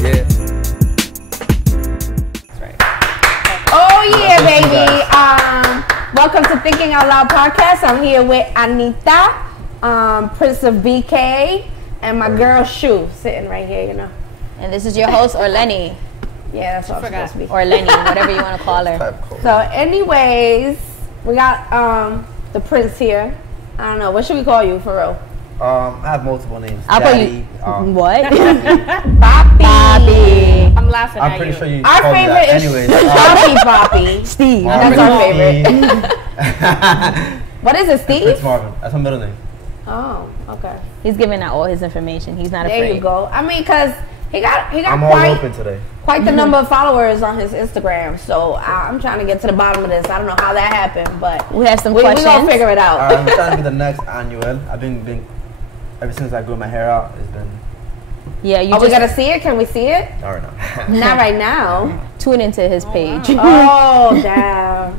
Yeah. That's right. Oh yeah, baby. Welcome to Thinking Out Loud podcast. I'm here with Anita, Prince of BK, and my girl Shu sitting right here. You know. And this is your host, Orleni. Yeah, that's what I'm supposed to be. Or Lenny, whatever you want to call her. So, anyways, we got the Prince here. I don't know. What should we call you for real? I have multiple names. I'll Daddy, call you. What? Bobby. I'm laughing I'm at pretty you. sure you. Our told me favorite that. is Anyways, Bobby. Steve. That's our favorite. What is it, Steve? Prince Marvin. That's my middle name. Oh, okay. He's giving out all his information. He's not afraid. There you go. I mean, cause he got I'm all open today. quite the number of followers on his Instagram. So I'm trying to get to the bottom of this. I don't know how that happened, but We have some we're questions. gonna figure it out. I'm trying to be the next annual. I've been ever since I grew my hair out. It's been. Yeah, you Oh, we just gotta see it? Can we see it? I don't know. Not right now. tune into his page. Oh, damn.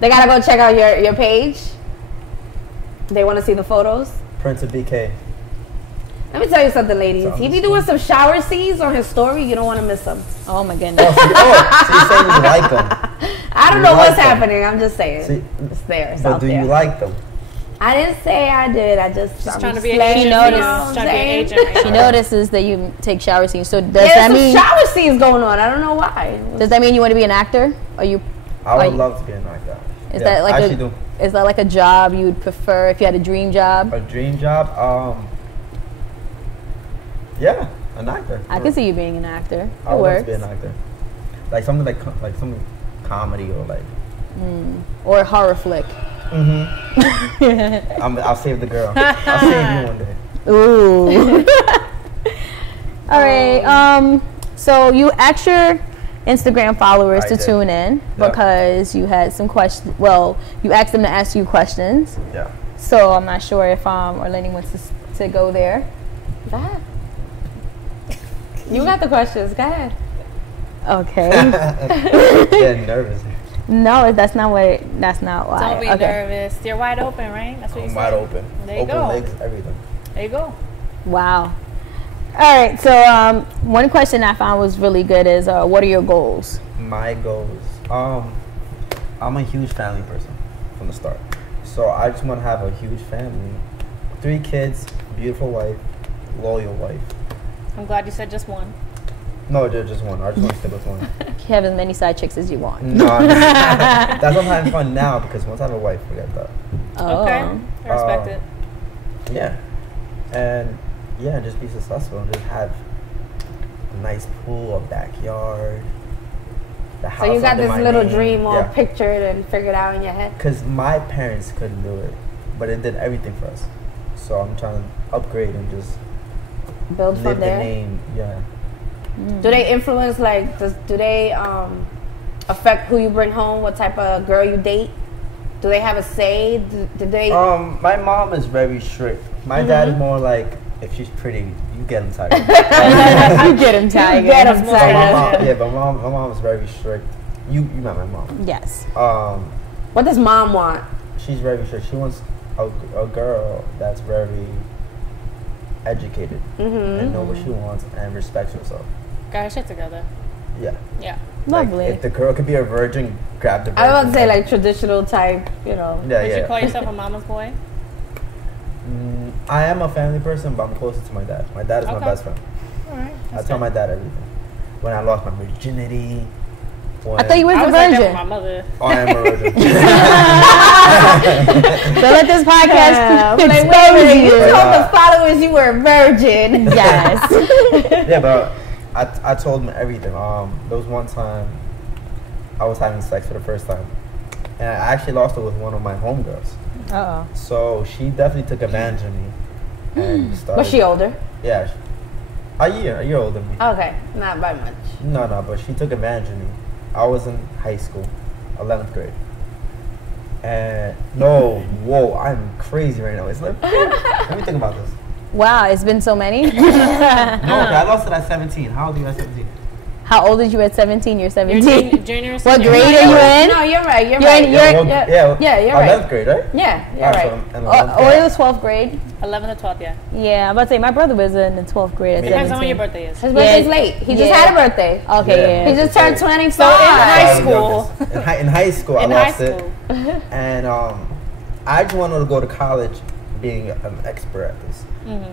They gotta go check out your page. They want to see the photos. Prince of BK. Let me tell you something, ladies. He be doing some shower scenes on his story. You don't want to miss them. Oh my goodness. So you're saying you like them? I don't You know like what's them. happening. I'm just saying. See, It's there. It's but out do there. you like them? I didn't say I did. I just I'm trying to be an slaying, agent. you know noticed. what I'm Trying to be an saying? agent. Right She now. notices that you take shower scenes. So does There's that some mean shower scenes going on. I don't know why. does that mean you want to be an actor? Or you I would you- love to be an actor. is Yeah, that like I actually do. is that like a job you would prefer if you had a dream job? A dream job? Yeah, an actor. I can see you being an actor. I It would love works. to be an actor. Like something like some comedy or like. Or a horror flick. I'll save the girl. I'll save you one day. Ooh. All right. So you asked your Instagram followers I to did. tune in Yeah. because you had some questions. Well, you asked them to ask you questions. Yeah. So I'm not sure if Orleni wants to go there. Go ahead. You got the questions. Go ahead. Okay. Getting nervous. No, that's not what. That's not why. Don't be okay. nervous. You're wide open, right? That's what you I'm said. wide open. There you open go. legs, everything. There you go. Wow. All right. So one question I found was really good is what are your goals? My goals. I'm a huge family person from the start. So I just want to have a huge family. 3 kids, beautiful wife, loyal wife. I'm glad you said just one. No, just one. I just want to stick with one. You have as many side chicks as you want. No, that's what I'm having fun now because once I have a wife, forget that. Oh. Okay. I respect it. Yeah. And yeah, just be successful and just have a nice pool, a backyard. The house So you got under this my little name. dream all Yeah. pictured and figured out in your head. Because my parents couldn't do it, but it did everything for us. So I'm trying to upgrade and just Build live from the there. name. Yeah. Do they influence, like, do they affect who you bring home, what type of girl you date? Do they have a say? Do they? My mom is very strict. My dad is more like, if she's pretty, you get him tired. You get him, Tiger. Get him, So my Tiger. mom, yeah, but my mom is very strict. You met my mom. Yes. What does mom want? She's very strict. She wants a girl that's very educated and know what she wants and respects herself. Got her shit together. Yeah. Yeah. Lovely. Like, if the girl could be a virgin, grab the virgin. I was about to say, like, traditional type, you know. Yeah, Would yeah. you call yourself a mama's boy? I am a family person, but I'm closer to my dad. My dad is my Okay. best friend. All right. I tell my dad everything. When I lost my virginity. When I thought you were I a was like that virgin. with my mother. Oh, I am a virgin. So let this podcast I'm like, wait a expose minute, you you. told the followers you were a virgin. Yes. Yeah, but I told him everything. There was one time I was having sex for the first time, and I actually lost it with one of my homegirls. Uh-oh. So she definitely took advantage of me and started. Was she older? Yeah, a year older than me. Okay, not by much. No, but she took advantage of me. I was in high school, 11th grade. And I'm crazy right now. It's like, let me think about this. Wow, it's been so many. No, okay, I lost it at 17. How old are you at 17? How old is you at 17? You're You're 17. junior, What senior. grade are you in? No, you're right. You're You're right. in- you're- Yeah, you're right. 11th grade, right? Yeah, you're Alright, right. so I'm in Or 11th it grade. was 12th grade. 11th or 12th, yeah. Yeah, I'm about to say my brother was in the 12th grade at Me. Depends on 17. when your birthday is. His birthday's Yeah. late. He just Yeah. had a birthday. Okay, Yeah. yeah. He just turned 25. So in high I was school. youngest. In high school, I In high lost it. school. And I just wanted to go to college being an expert at this.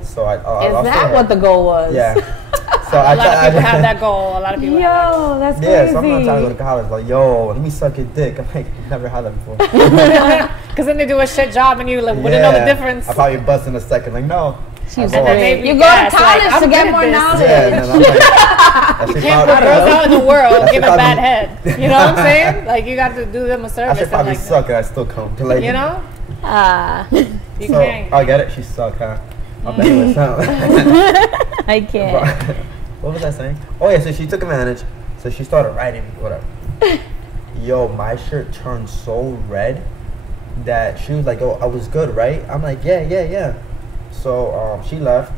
So I Is lost that it. what the goal was? Yeah. So A lot of people have that goal. A lot of people have that goal. Yo, that's crazy. Yeah, so I'm not trying to go to college. Like, yo, let me suck your dick. I'm like, never had that before. Because then they do a shit job and you like, wouldn't know the difference. I probably bust in a second. Like, no. She was I'm And then all- maybe You go to gas, like, college I'm to get good at more this. knowledge. Yeah, and then I'm like, that shit Can't put probably- girls out in the world That shit giving bad probably- head. You know what I'm saying? Like you got to do them a I service. should and probably like, suck and I still come. To like, you know? You So, can't. I get it. She suck, huh? I'll bet you so. I can't. What was I saying? Oh yeah, so she took advantage. So she started writing me, whatever. Yo, my shirt turned so red that she was like, "Oh, I was good, right?" I'm like, "Yeah." So she left.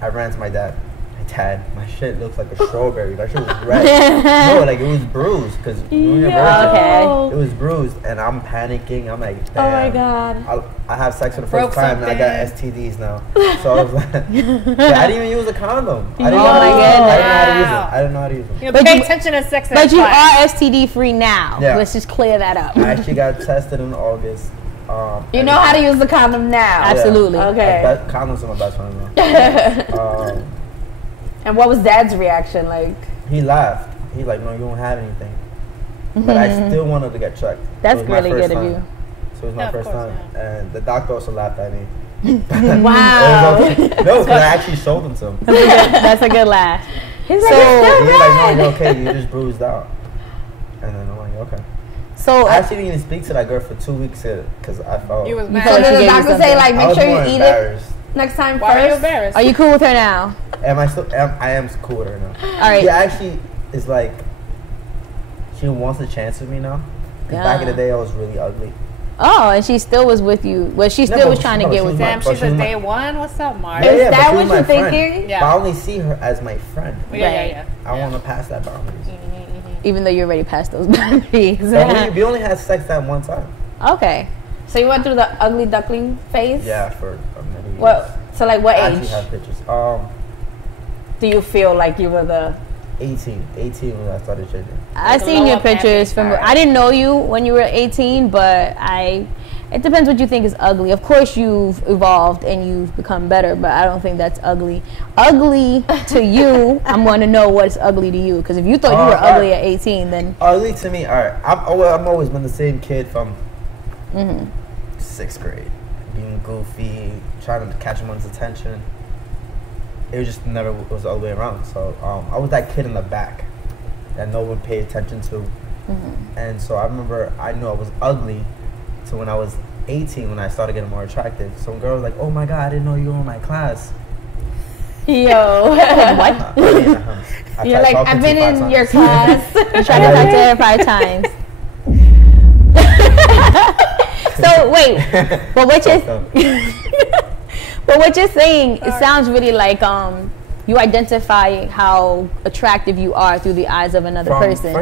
I ran to my dad. My shit looks like a strawberry. That shit was red. No, like it was bruised because Okay. it was bruised, and I'm panicking. I'm like, damn. Oh my God. I have sex for the Broke first time, and I got something. STDs now. So I was like, yeah, I didn't even use a condom. I didn't know Oh my I didn't know goodness. how to use it. You know, But pay you- attention to sex. But ed you class. are STD free now. Yeah. Let's just clear that up. I actually got tested in August. You know how to use the condom now. Absolutely. Okay. Condoms are my best friend now. And what was Dad's reaction like? He laughed. He's like, no, you don't have anything. But I still wanted to get checked. That's It was my really first good of time. you. So it was my Yeah, of first course, time. And the doctor also laughed at me. Wow. No, because I actually showed him some. That's a good laugh. He's So- like, it's still He's like, no, red. you're okay. You just bruised out. And then I'm like, okay. So I actually didn't even speak to that girl for 2 weeks because I felt. You was You mad. felt So like did she the gave you doctor say something. like I make was sure more you eat embarrassed. it next time Why are you first? embarrassed? are you cool with her now? Am I still? I am cool with her now. All right. She actually is like. She wants a chance with me now. 'Cause back in the Yeah. day, I was really ugly. Oh, and she still was with you. Well, she No, still but was she- trying to no, get she with was you. my- Damn, but she's she a was my- day one. What's up, Mark? Is but that she what was my you're friend. thinking? Yeah. But I only see her as my friend. Yeah. I want to pass that boundaries. Even though you already passed those boundaries. We only had sex that one time. Okay. So you went through the ugly duckling phase? Yeah, for many years. What? So like what I age actually have pictures. do you feel like you were the? 18 when I started changing. I Like seen your low-up pictures from. camping. I didn't know you when you were 18, but it depends what you think is ugly. Of course, you've evolved and you've become better, but I don't think that's ugly. Ugly to you, I'm going to know what's ugly to you. Because if you thought you were alright. ugly at 18, then Ugly to me, alright. I've always been the same kid from 6th grade. Being goofy, trying to catch someone's attention. It was just never was the other way around. So I was that kid in the back that no one paid attention to. And so I remember I knew I was ugly. So when I was 18, when I started getting more attractive, some girl was like, "Oh my God, I didn't know you were in my class." Yo. what? You're like, I've been in your class. You tried to talk to her 5 times. So wait, but what you're saying, it sounds really like you identify how attractive you are through the eyes of another person.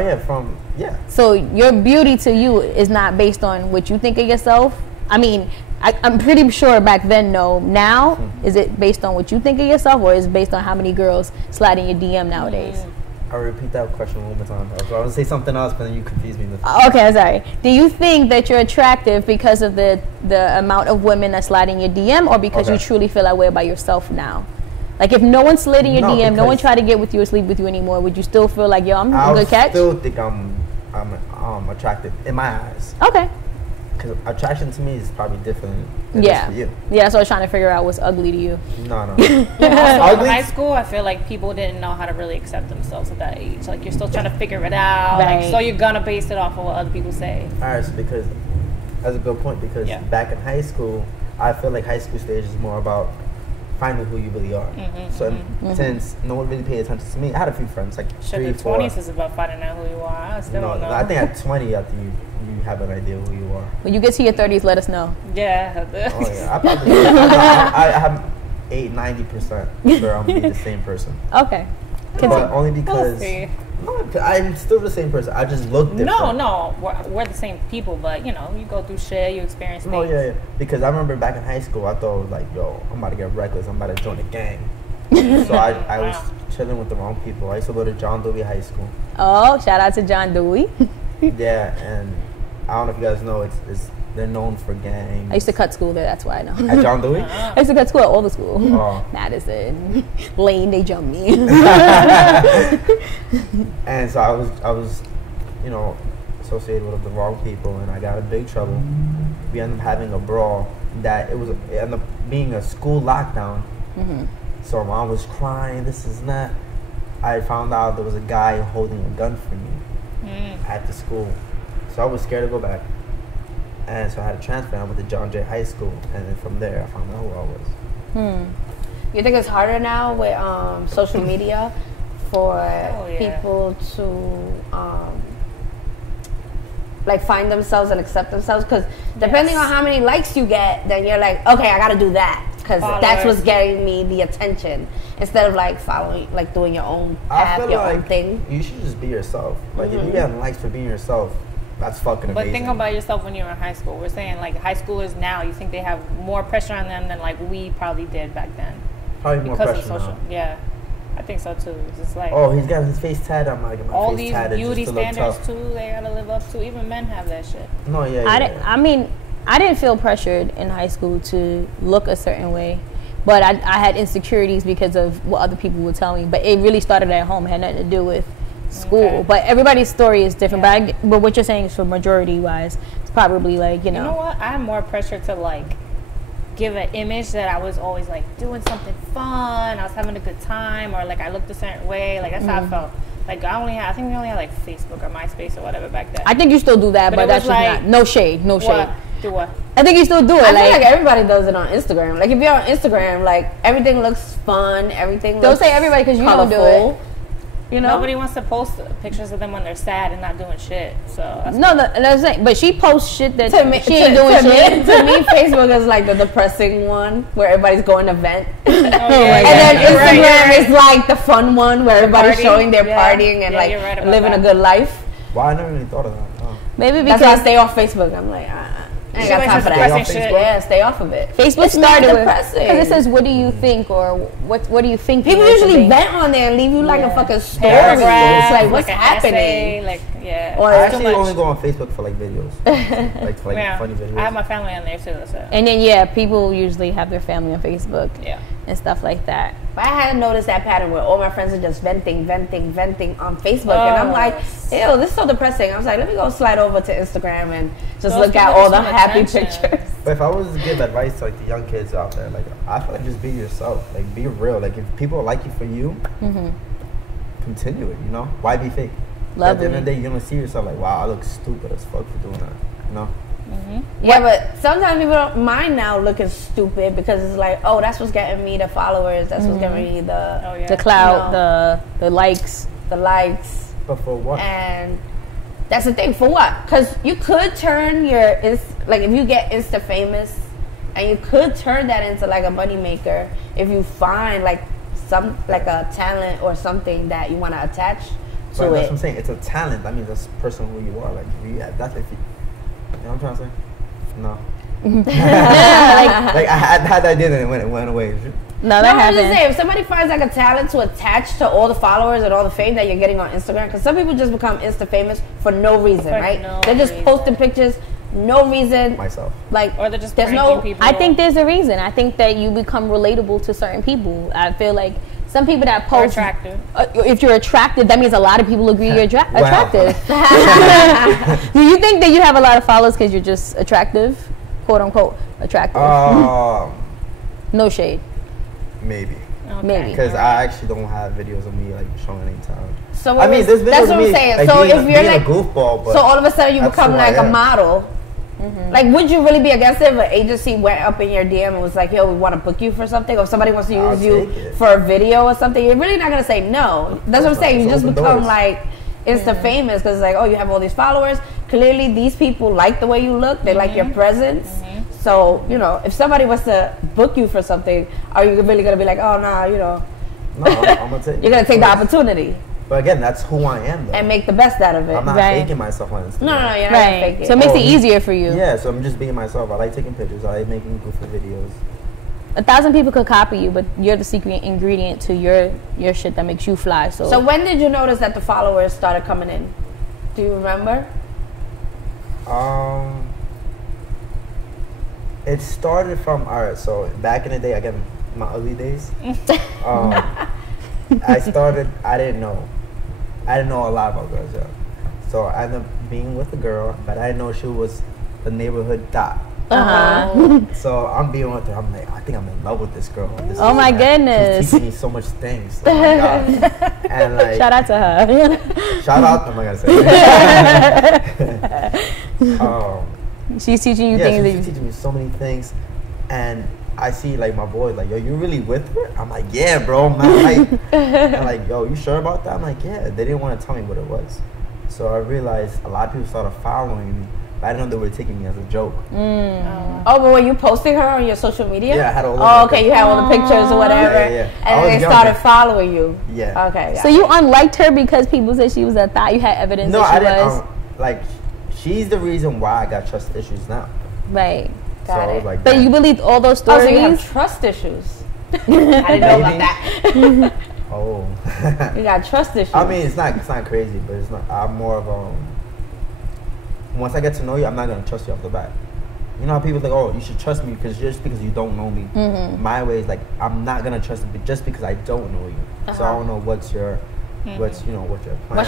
Yeah. So your beauty to you is not based on what you think of yourself. I mean, I'm pretty sure back then, no. Now, is it based on what you think of yourself, or is it based on how many girls slide in your DM nowadays? I'll repeat that question one more time. I was going to say something else, but then you confused me. Okay, I'm sorry. Do you think that you're attractive because of the amount of women that slide in your DM, or because you Okay. truly feel that way about yourself now? Like if no one slid in your No, DM, no one because- tried to get with you or sleep with you anymore, would you still feel like, yo, I'm a I good catch? still think I'm attractive in my eyes. Okay. Because attraction to me is probably different than Yeah. it is for you. Yeah, that's what I was trying to figure out what's ugly to you. No. Also, in Ugly- high school, I feel like people didn't know how to really accept themselves at that age. Like you're still trying to figure it out. Right. Like, so you're gonna base it off of what other people say. Alright, so because that's a good point, because Yeah. back in high school, I feel like high school stage is more about finding who you really are. So since no one really paid attention to me, I had a few friends, like Shit, 3, the 4. 20s is about finding out who you are. I still No, don't know. I think at 20, after you have an idea who you are. When you get to your 30s, let us know. Yeah. Oh yeah, I probably I have 90% sure I'm gonna be the same person. Okay. But only We'll because see. No, I'm still the same person. I just look different. No, we're the same people, but you know, you go through shit, you experience things. Oh yeah. Because I remember back in high school, I thought it was like, yo, I'm about to get reckless. I'm about to join a gang. So I was chilling with the wrong people. I used to go to John Dewey High School. Oh, shout out to John Dewey. Yeah, and I don't know if you guys know, it's they're known for gangs. I used to cut school there, that's why I know. At John Dewey? I used to cut school at all the school. Oh. Madison, Lane, they jumped me. And so I was, you know, associated with the wrong people, and I got in big trouble. We ended up having a brawl that it ended up being a school lockdown. Mm-hmm. So mom was crying, this is not. I found out there was a guy holding a gun for me at the school. So I was scared to go back. And so I had to transfer. I went to John Jay High School, and then from there I found out who I was. You think it's harder now with social media for people to like find themselves and accept themselves? Because depending on how many likes you get, then you're like, okay, I got to do that because that's what's getting me the attention. Instead of like following, like doing your own path, your own thing. You should just be yourself. Like if you get likes for being yourself, that's fucking amazing. But think about yourself when you were in high school. We're saying like high schoolers now, you think they have more pressure on them than like we probably did back then. Probably more because pressure of social. now. Yeah, I think so too. It's just like he's got his face tatted. I'm like, all face these tatted beauty just to look standards tough. too. They gotta live up to. Even men have that shit. No, yeah. I mean, I didn't feel pressured in high school to look a certain way. But I had insecurities because of what other people would tell me. But it really started at home. It had nothing to do with school. Okay. But everybody's story is different. Yeah. But what you're saying is for majority-wise, it's probably like, you know. You know what? I have more pressure to, like, give an image that I was always, like, doing something fun. I was having a good time. Or, like, I looked a certain way. Like, that's how I felt. Like, I think we only had, like, Facebook or MySpace or whatever back then. I think you still do that, but that's just like, not. No shade. No shade. What? Do what? I think you still do it. I feel like everybody does it on Instagram. Like if you're on Instagram, like everything looks fun, everything. Don't say everybody because you colorful. Don't do it. You know, nobody wants to post pictures of them when they're sad and not doing shit. So that's that's it. But she posts shit that she ain't doing doing shit. To me, Facebook is like the depressing one where everybody's going to vent, and then Instagram is like the fun one where everybody's showing their partying and like living a good life. Well, I never really thought of that. Oh. Maybe because that's why I stay off Facebook. I'm like, I ain't got time for that. Yeah, stay off of it. Facebook started with because it says, "What do you think?" or "What do you think?" People usually vent on there and leave you like a fucking story. It's like what's happening? Like or I actually only go on Facebook for like videos, like funny videos. I have my family on there too. So. And then people usually have their family on Facebook. Yeah. And stuff like that. But I hadn't noticed that pattern where all my friends are just venting on Facebook, and I'm like, ew, this is so depressing. I was like, let me go slide over to Instagram and just look at all the happy pictures. But if I was to give advice to like the young kids out there, like I feel like just be yourself, like be real. Like if people like you for you, continue it. You know, why be fake? Lovely. At the end of the day, you're gonna see yourself like, wow, I look stupid as fuck for doing that. You know. Yeah, but sometimes people don't mind now looking stupid because it's like, oh, that's what's getting me the followers. That's what's getting me the clout, the likes, But for what? And that's the thing. For what? Because you could turn like if you get Insta famous, and you could turn that into like a money maker if you find like a talent or something that you want to attach to it. That's what I'm saying. It's a talent. That means that's the person who you are. Like that's if you. You know what I'm trying to say? No. like I had that idea and it went away. No, that happened. I'm just saying, if somebody finds like a talent to attach to all the followers and all the fame that you're getting on Instagram, because some people just become Insta famous for no reason, right? They're just posting pictures, no reason. Myself. Like, or they're just there's no. people. I think there's a reason. I think that you become relatable to certain people. I feel like some people that post attractive. If you're attractive, that means a lot of people agree you're attractive. Do you think that you have a lot of followers because you're just attractive, quote unquote attractive? No shade. Maybe. Okay. Maybe. Because I actually don't have videos of me like showing any talent. So there's videos that's of what me I'm saying. like, so being if you're like a goofball, but so all of a sudden you become like a model. Mm-hmm. Like, would you really be against it if an agency went up in your DM and was like, yo, we want to book you for something? Or if somebody wants to use you for a video or something, you're really not going to say no. That's what I'm saying. You just become like Insta famous because it's like, oh, you have all these followers. Clearly, these people like the way you look. They like your presence. So, you know, if somebody was to book you for something, are you really going to be like, oh, nah, you know. No, I'm going to take You're going to take the opportunity. But again, that's who I am, though. And make the best out of it. I'm not Right. faking myself on Instagram. No, you're not gonna Right. fake it. So it makes Oh, it easier for you. Yeah, so I'm just being myself. I like taking pictures. I like making goofy videos. 1,000 people could copy you, but you're the secret ingredient to your shit that makes you fly. So when did you notice that the followers started coming in? Do you remember? It started from, alright, so back in the day, again, my ugly days, I didn't know a lot about girls, yeah. So I ended up being with a girl, but I didn't know she was the neighborhood dot. So I'm being with her, I'm like, I think I'm in love with this girl. Oh my goodness. She's teaching me so much things. Oh my gosh. And like, shout out to her. shout out, I'm not gonna say it. She's teaching you Yeah, things. she's teaching me so many things, and I see like my boys like, yo, you really with her? I'm like, yeah, bro, man. I'm like, yo, you sure about that? I'm like, yeah. They didn't want to tell me what it was, so I realized a lot of people started following me, but I didn't know they were taking me as a joke. Oh, but were you posting her on your social media? Yeah, I had all of Oh, them. okay, you had all the pictures or whatever, Yeah. I and was they younger. started following you. Yeah. Okay. So you unliked her because people said she was a thought. You had evidence No, that she I didn't. was. Like, she's the reason why I got trust issues now. Right. So Got I was it. like, But damn. you believed all those Oh, stories? so you have trust issues. I didn't know about that. Oh. You got trust issues. I mean, it's not crazy, but it's not. I'm more of once I get to know you, I'm not gonna trust you off the bat. You know how people think, oh, you should trust me because you don't know me. My way is like, I'm not gonna trust you just because I don't know you. So I don't know what's your plan. What's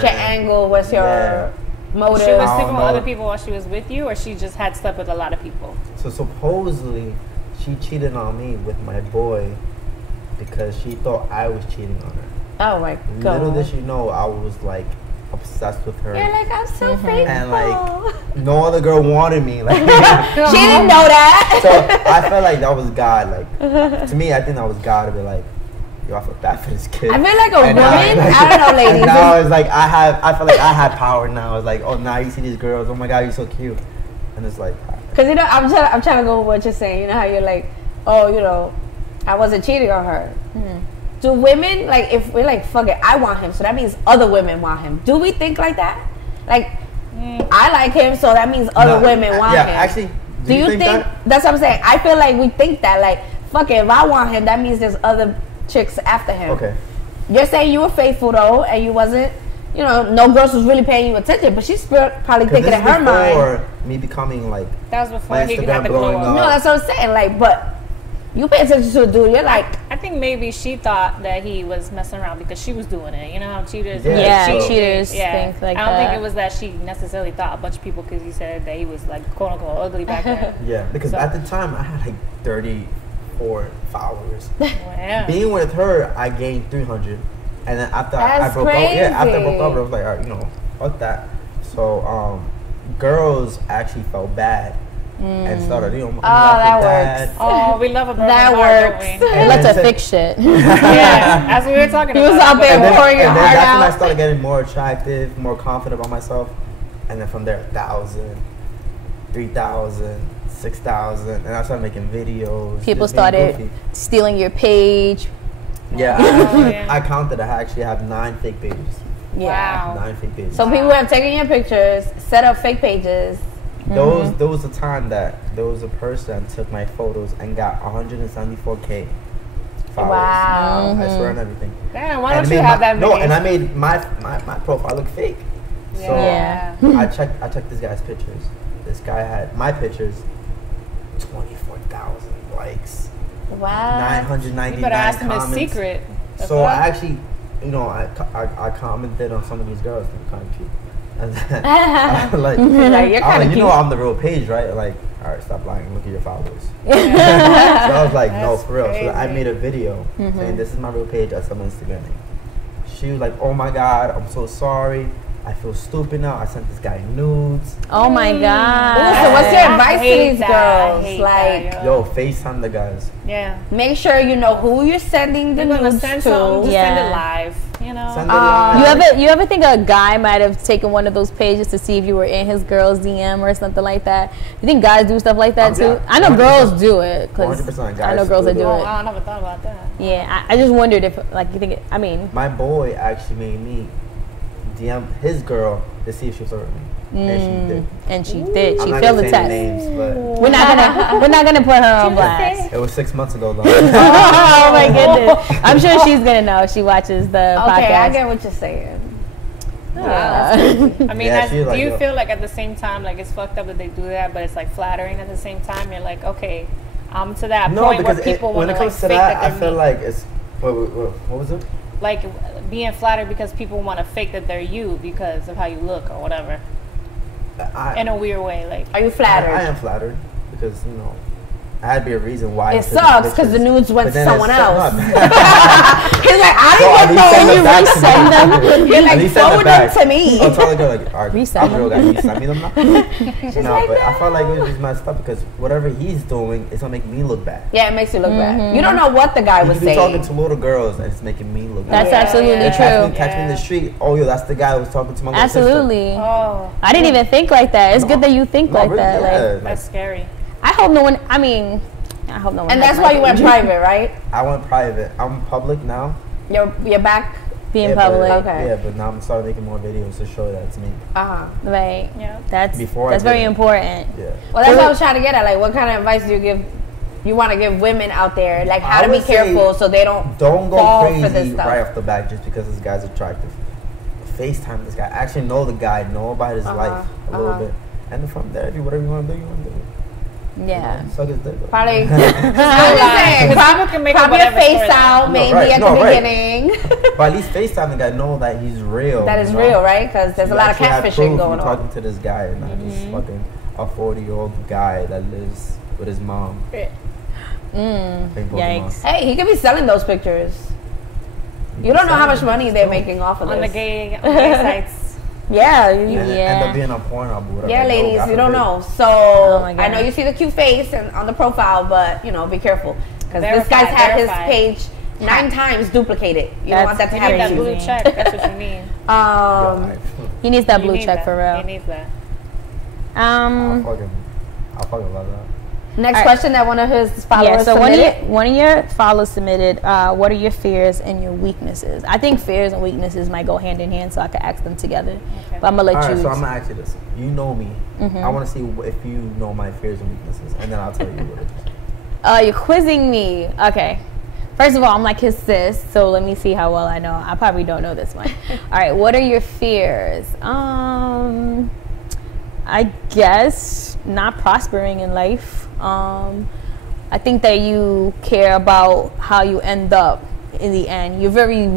your angle? What's your Yeah. motive? She was I sleeping don't with know. other people while she was with you, or she just had slept with a lot of people? So supposedly, she cheated on me with my boy because she thought I was cheating on her. Oh my god. Little did she know, I was like obsessed with her. You're like, I'm so faithful. And like, no other girl wanted me. Like, she didn't know that. so I felt like that was God. Like, to me, I think that was God to be like, yo, I feel bad for this kid. I feel like a And woman. now, like, I don't know, ladies. And now it's like I feel like I have power now. It's like, oh, now you see these girls. Oh my God, you're so cute. And it's like, Because you know, I'm trying to go with what you're saying. You know how you're like, oh, you know, I wasn't cheating on her. Do women, like, if we're like, fuck it, I want him, so that means other women want him. Do we think like that? Like, I like him, so that means other No, women want yeah, him. actually, do you think that? that's what I'm saying? I feel like we think that, like, fuck it, if I want him, that means there's other chicks after him. Okay. You're saying you were faithful though, and you wasn't, you know, no girls was really paying you attention, but she's probably thinking in her mind. Before me becoming like, That was before my he Instagram had to glow blowing up. up. No, that's what I'm saying. Like, but you pay attention to a dude, you're like, I think maybe she thought that he was messing around because she was doing it. You know how cheaters. Yeah, Yeah, so- cheaters Yeah. think like I don't that. think it was that she necessarily thought a bunch of people because he said that he was like quote unquote ugly back then. yeah, because So- at the time I had like 34 followers. Wow. Being with her, I gained 300, and then after I That's broke up, after I broke up, crazy. I was like, all right, you know, fuck that. So girls actually felt bad and started, you know, that works. Oh, we love a broken That heart, works. don't we? And Let's then said- fix shit. Yeah, as we were talking He about. was out there And then, pouring your and then heart that's when I out. started getting more attractive, more confident about myself, and then from there, 1,000, 3,000, 6,000, and I started making videos. People just being started goofy. stealing your page. Yeah, Oh, yeah. I counted. I actually have 9 fake pages. Wow. 9 fake pages. So people have taken your pictures, set up fake pages. There was a time that there was a person that took my photos and got 174K followers. Wow. I swear on everything. Damn, why And don't it you made have my- that No, video? and I made my profile look fake. So Yeah. I checked this guy's pictures. This guy had my pictures, 24,000 likes, Wow. 999 You better ask him his comments. secret. The So fuck? I actually, you know, I commented on some of these girls. They're kind of cute. And then I was like, Like, you're I was kind like, of you cute. know, I'm the real page, right? Like, all right, stop lying. Look at your followers. So I was like, no, That's for real. So I crazy. made a video saying this is my real page. That's on Instagram. She was like, oh my God, I'm so sorry. I feel stupid now. I sent this guy nudes. Oh my god. Ooh, so what's your I advice to hate these that. I girls? hate Like, that, Yo, FaceTime the guys. Yeah. make sure you know who you're sending the You're gonna nudes send to. something, just send Yeah. it live. You know. Send it on You ever think a guy might have taken one of those pages to see if you were in his girl's DM or something like that? You think guys do stuff like that too? Yeah, I know 100%. girls do it because 100% I know guys girls that do do it. Oh, it. I never thought about that. Yeah, I just wondered if like you think. I mean, My boy actually made me DM his girl to see if she flirted with me. And she did. And she did. I'm She not failed gonna the say test. names, but We're not gonna put her on blast. it was 6 months ago though. Oh my goodness! I'm sure she's gonna know. She watches the podcast. Okay, I get what you're saying. Yeah. I mean, Yeah, she's do like, you yo. feel like at the same time, like it's fucked up that they do that, but it's like flattering at the same time? You're like, okay, I'm to that No, point because where people when want it to like comes to fake that, that I they're feel me. like it's what was it? Like being flattered because people want to fake that they're you because of how you look or whatever. In a weird way, like. Are you flattered? I am flattered because I had to be a reason why. It sucks because the nudes went to someone else. He's like, I didn't know. Can you resend them? You're like, forward them to me. I'll tell the girl like, all right, Resend I'm real guy. You send me them now. No, like, but I felt like it was just messed up because whatever he's doing is gonna make me look bad. Yeah, it makes you look bad. You don't know what the guy You was could be talking saying. to little girls and it's making me look That's bad. absolutely They true. catch me in the street. Oh, yo, that's the guy who was talking to my little Absolutely. Oh, I didn't even think like that. It's good that you think sister. like really, that. yeah, Like, that's scary. I hope no one. I mean, I hope no one. And has that's why my you went page. private, right? I went private. I'm public now. You're back. Being Yeah, public. But, Okay. Yeah, but now I'm starting making more videos to show that it's me. Right. Yeah. That's Before that's I did very it. important. Yeah. Well, that's what I was trying to get at. Like, what kind of advice do you give? You want to give women out there, like, how I to be would say careful so they don't Don't go fall for this crazy stuff. right off the bat just because this guy's attractive. FaceTime this guy. Actually know the guy. Know about his life a little bit. And then from there, do whatever you want to do. You want to do. Yeah. Suck his dick. Probably. I'm just Because saying, people can make up crop your whatever face story they out want. maybe right. at No, the right. beginning. But at least FaceTime the guy. Know that he's real. That is you know? real, right? Because there's a You lot of actually have catfishing proof going you're on. talking to this guy and not just fucking a 40-year-old guy that lives with his mom. Playing Pokemon. Yikes. Hey, he could be selling those pictures. You don't know how much money they're making off of On the this. gay sites. Yeah, And end Yeah. up being a Pornhub or whatever. yeah, Yo, ladies, God you don't forbid. know. So my I God. know you see the cute face and on the profile, but be careful because this Verify, guy's had verify. his page 9 times duplicated. You don't want that to You need that happen to blue you. check. That's what you need. Yeah, He needs that You blue need check that. for real. He needs that. I'll fucking love that. Next All right. question that one of his followers Yeah, so submitted. one of your followers submitted, what are your fears and your weaknesses? I think fears and weaknesses might go hand in hand, so I could ask them together. Okay. But I'm gonna let All right, you. so I'm gonna ask you this. You know me. I want to see if you know my fears and weaknesses, and then I'll tell you what it is. You're quizzing me. Okay. First of all, I'm like his sis, so let me see how well I know. I probably don't know this one. All right, what are your fears? I guess not prospering in life. I think that you care about how you end up in the end. You're very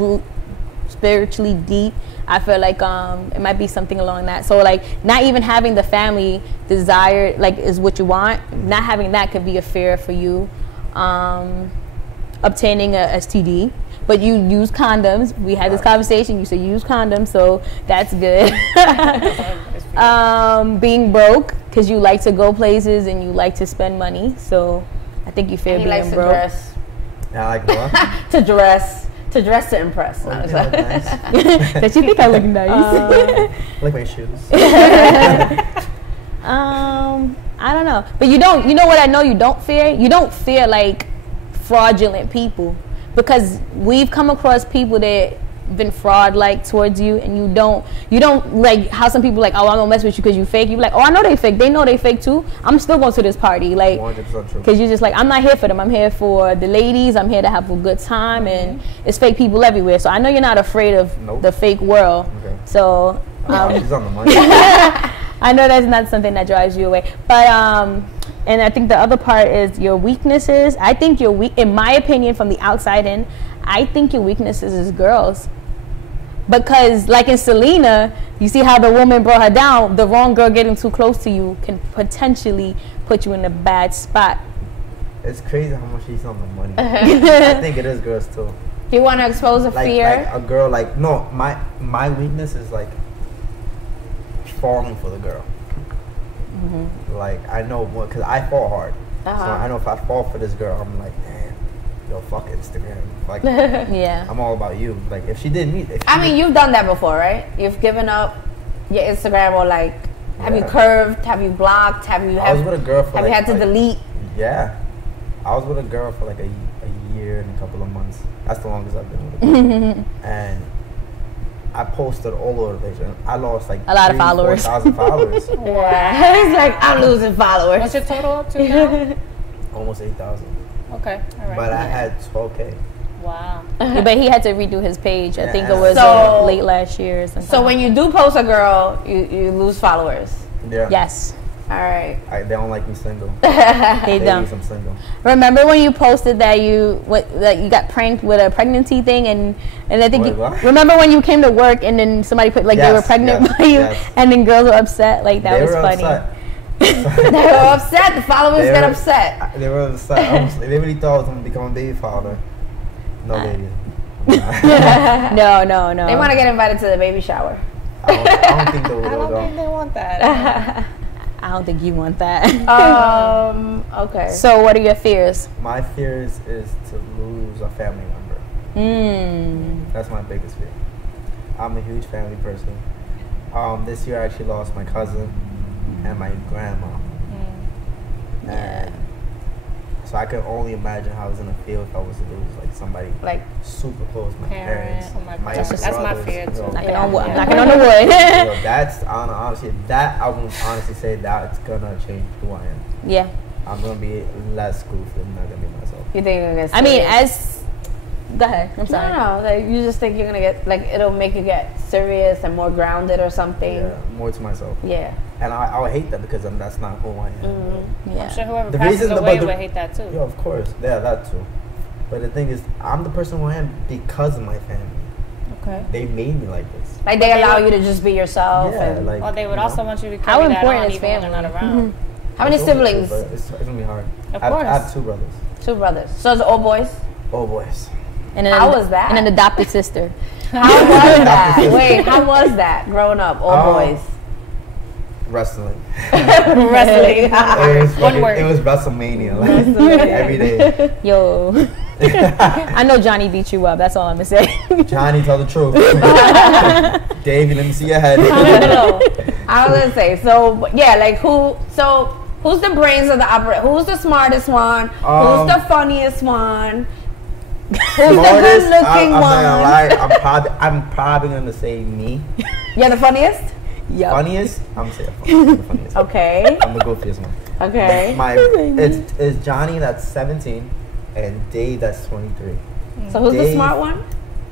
spiritually deep. I feel like it might be something along that. So like not even having the family desire like is what you want. Not having that could be a fear for you. Obtaining a STD, but you use condoms. We had this conversation. You said you use condoms, so that's good. Being broke because you like to go places and you like to spend money. So I think you fear And he being likes to broke. dress. Yeah, I like what? To dress to impress. Oh, No, you it's think I like- look nice? That you think I look nice. Like my shoes. I don't know, but you don't. You know what I know? You don't fear. You don't fear like fraudulent people because we've come across people that been fraud like towards you, and you don't like how some people like, oh, I'm gonna mess with you because you fake. You be like, oh, I know they fake. They know they fake too. I'm still going to this party, like 100% true. because you're just like, I'm not here for them. I'm here for the ladies. I'm here to have a good time, and it's fake people everywhere. So I know you're not afraid of Nope. the fake world. Okay. So She's on the money. I know that's not something that drives you away, but and I think the other part is your weaknesses. I think in my opinion, from the outside in, I think your weaknesses is girls. Because like in Selena, you see how the woman brought her down. The wrong girl getting too close to you can potentially put you in a bad spot. It's crazy how much she's on the money. I think it is girls too. Do you want to expose a Like fear? a girl, like no, my weakness is like falling for the girl. Like I know what, cause I fall hard. So I know if I fall for this girl, I'm like, damn, yo, fuck Instagram. Like Yeah. I'm all about you. Like if she didn't need, I mean, you've done that before, right? You've given up your Instagram, or like, have you Yeah. curved? Have you blocked? Have you? I was with a girl for have like, you had to delete? Yeah, I was with a girl for like a year and a couple of months. That's the longest I've been with a girl. And I posted all over the page, and I lost like A lot of followers. 4,000 followers. Yeah. He's like, I'm losing followers. What's your total up to now? Almost 8,000. Okay, all right. But I had 12K. Wow. Yeah, but he had to redo his page. I think it was So- late last year or something. So when you do post a girl, you lose followers. Yeah. Yes, All right. They don't like me single. they don't. Ladies, I'm single. Remember when you posted that you got pranked with a pregnancy thing, and I think Wait, what? remember when you came to work and then somebody put like they were Yes, pregnant yes, by you, yes. and then girls were upset. Like that They was were funny. upset. They were upset. The followers They get were- upset. They were upset. They really thought I was gonna become a baby father. No baby. No. They want to get invited to the baby shower. I don't think they would I don't go. think they want that. I don't think you want that. Okay. So what are your fears? My fears is to lose a family member. That's my biggest fear. I'm a huge family person. This year I actually lost my cousin and my grandma. And so I can only imagine how I was gonna feel if I was to lose like somebody Like, super close, my parents, Oh my my gosh, younger that's my brothers, fear too. yo. Knocking Yeah. on wood. Yeah. Knocking on the wood. Yo, that's honestly that I would honestly say that's gonna change who I am. Yeah. I'm gonna be less goofy. I'm not gonna be myself. you think you're gonna get I mean, serious? go ahead. I'm sorry. No, like you just think you're gonna get like it'll make you get serious and more grounded or something. Yeah, more to myself. Yeah. And I would hate that because that's not who I am. Yeah. I'm sure whoever The passes reason away about the- would hate that too. Yeah, of course. Yeah, that too. But the thing is, I'm the person who I am because of my family. Okay. They made me like this. Like they allow you to just be yourself. Yeah, and like. Well, they would you also know, want you to How carry that important on is even when they're not family? around. how many I told you to, siblings? but it's gonna be hard. Of I course. have 2 brothers. 2 brothers. So it's all boys. Oh boys. And then How was that? And an adopted sister. How was that? Wait, how was that growing up? All boys. Wrestling. Wrestling. It was One fucking- word. It was WrestleMania. Like, every day. Yo. I know Johnny beat you up. That's all I'm gonna say. Johnny, tell the truth. Davey, let me see your head. No. I was gonna say, so yeah, like who's the brains of the opera? Who's the smartest one? Who's the funniest one? Who's the Smartest, good looking I'm one? not gonna lie. I'm probably gonna say me. You're the funniest? Yep. Funniest? I'm saying I'm the funniest. Okay. I'm the goofiest one. Okay. It's Johnny that's 17 and Dave that's 23. So who's the Dave- smart one?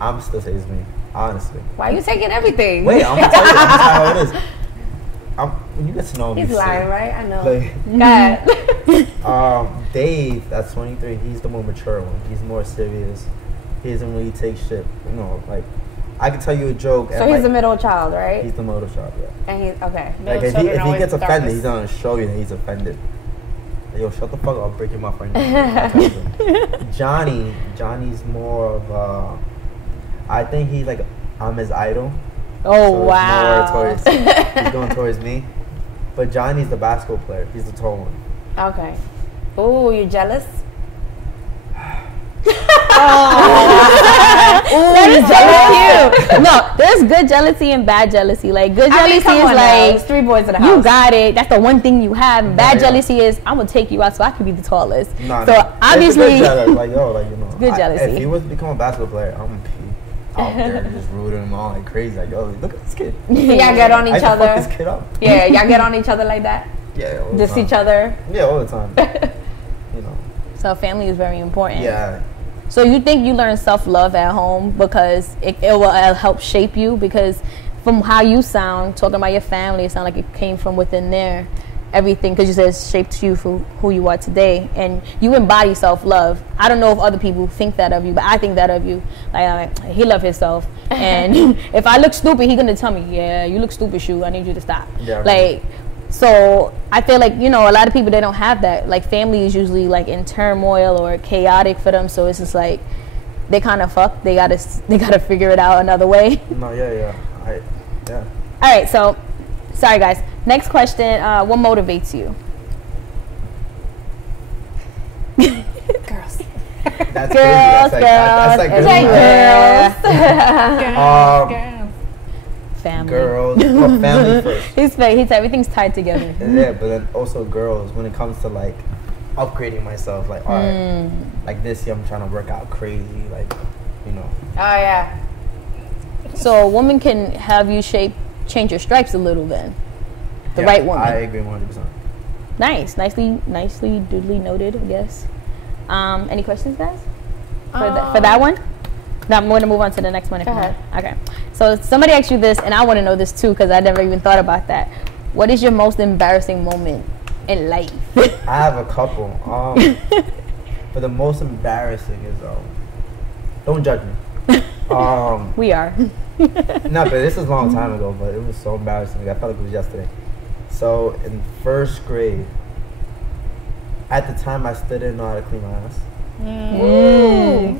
I'm still saying it's me, honestly. Why are you taking everything? Wait, I'm gonna tell you how it is. When you get to know me, He's see. lying, right? I know. Like, Go ahead. Dave, that's 23. He's the more mature one. He's more serious. He doesn't really take shit. You know, like I can tell you a joke. So and he's like, the middle child, right? He's the motor shop, yeah. And he's okay. Middle Like if children he always gets the offended, darkest. he's gonna show you that he's offended. Like, yo, shut the fuck up! I'll break your mouth right now. Johnny's more of I think he's like I'm his idol. Oh So it's wow. more towards, he's going towards me. But Johnny's the basketball player. He's the tall one. Okay. Ooh, you jealous? That is so cute. No, there's good jealousy and bad jealousy. Like good jealousy come is on now. like It's 3 boys in the house. you got it. That's the one thing you have. And bad Yeah. jealousy is I'm gonna take you out so I can be the tallest. Nah, So nah. It's a obviously, good jealous, like yo, like you know, Good jealousy. If he was to become a basketball player, I'm gonna be out there just rooting him on like crazy. Like yo, look at this kid. So y'all get on I each can fuck other. this kid up. Yeah, y'all get on each other like that. Yeah, all the Diss time. each other. Yeah, all the time. You know. so family is very important. Yeah. So you think you learn self-love at home because it will help shape you? Because from how you sound, talking about your family, it sounds like it came from within there. Everything, because you said it's shaped you for who you are today. And you embody self-love. I don't know if other people think that of you, but I think that of you. Like he love himself. And if I look stupid, he going to tell me, yeah, you look stupid, Shu. I need you to stop. Yeah, right. Like, so I feel like, you know, a lot of people, they don't have that. Like family is usually like in turmoil or chaotic for them. So it's just like they kind of fucked. They gotta figure it out another way. No, yeah. Yeah. All right. So sorry guys. Next question. What motivates you? Girls. That's Girls, crazy. That's like girls, really girls. Girls. Family. girls. Well, family first. He said everything's tied together. Yeah, but then also girls. When it comes to like upgrading myself, like all right, like this year I'm trying to work out crazy, like you know. Oh yeah. So a woman can have you change your stripes a little then. The right woman. I agree 100%. Nice. Nicely duly noted, I guess. Any questions, guys? For that one? Now I'm going to move on to the next one. If Go you ahead. want. Okay. So somebody asked you this, and I want to know this too because I never even thought about that. What is your most embarrassing moment in life? I have a couple. But the most embarrassing is don't judge me. We are. No, but this is a long time ago, but it was so embarrassing. I felt like it was yesterday. So in first grade, at the time I still didn't know how to clean my ass.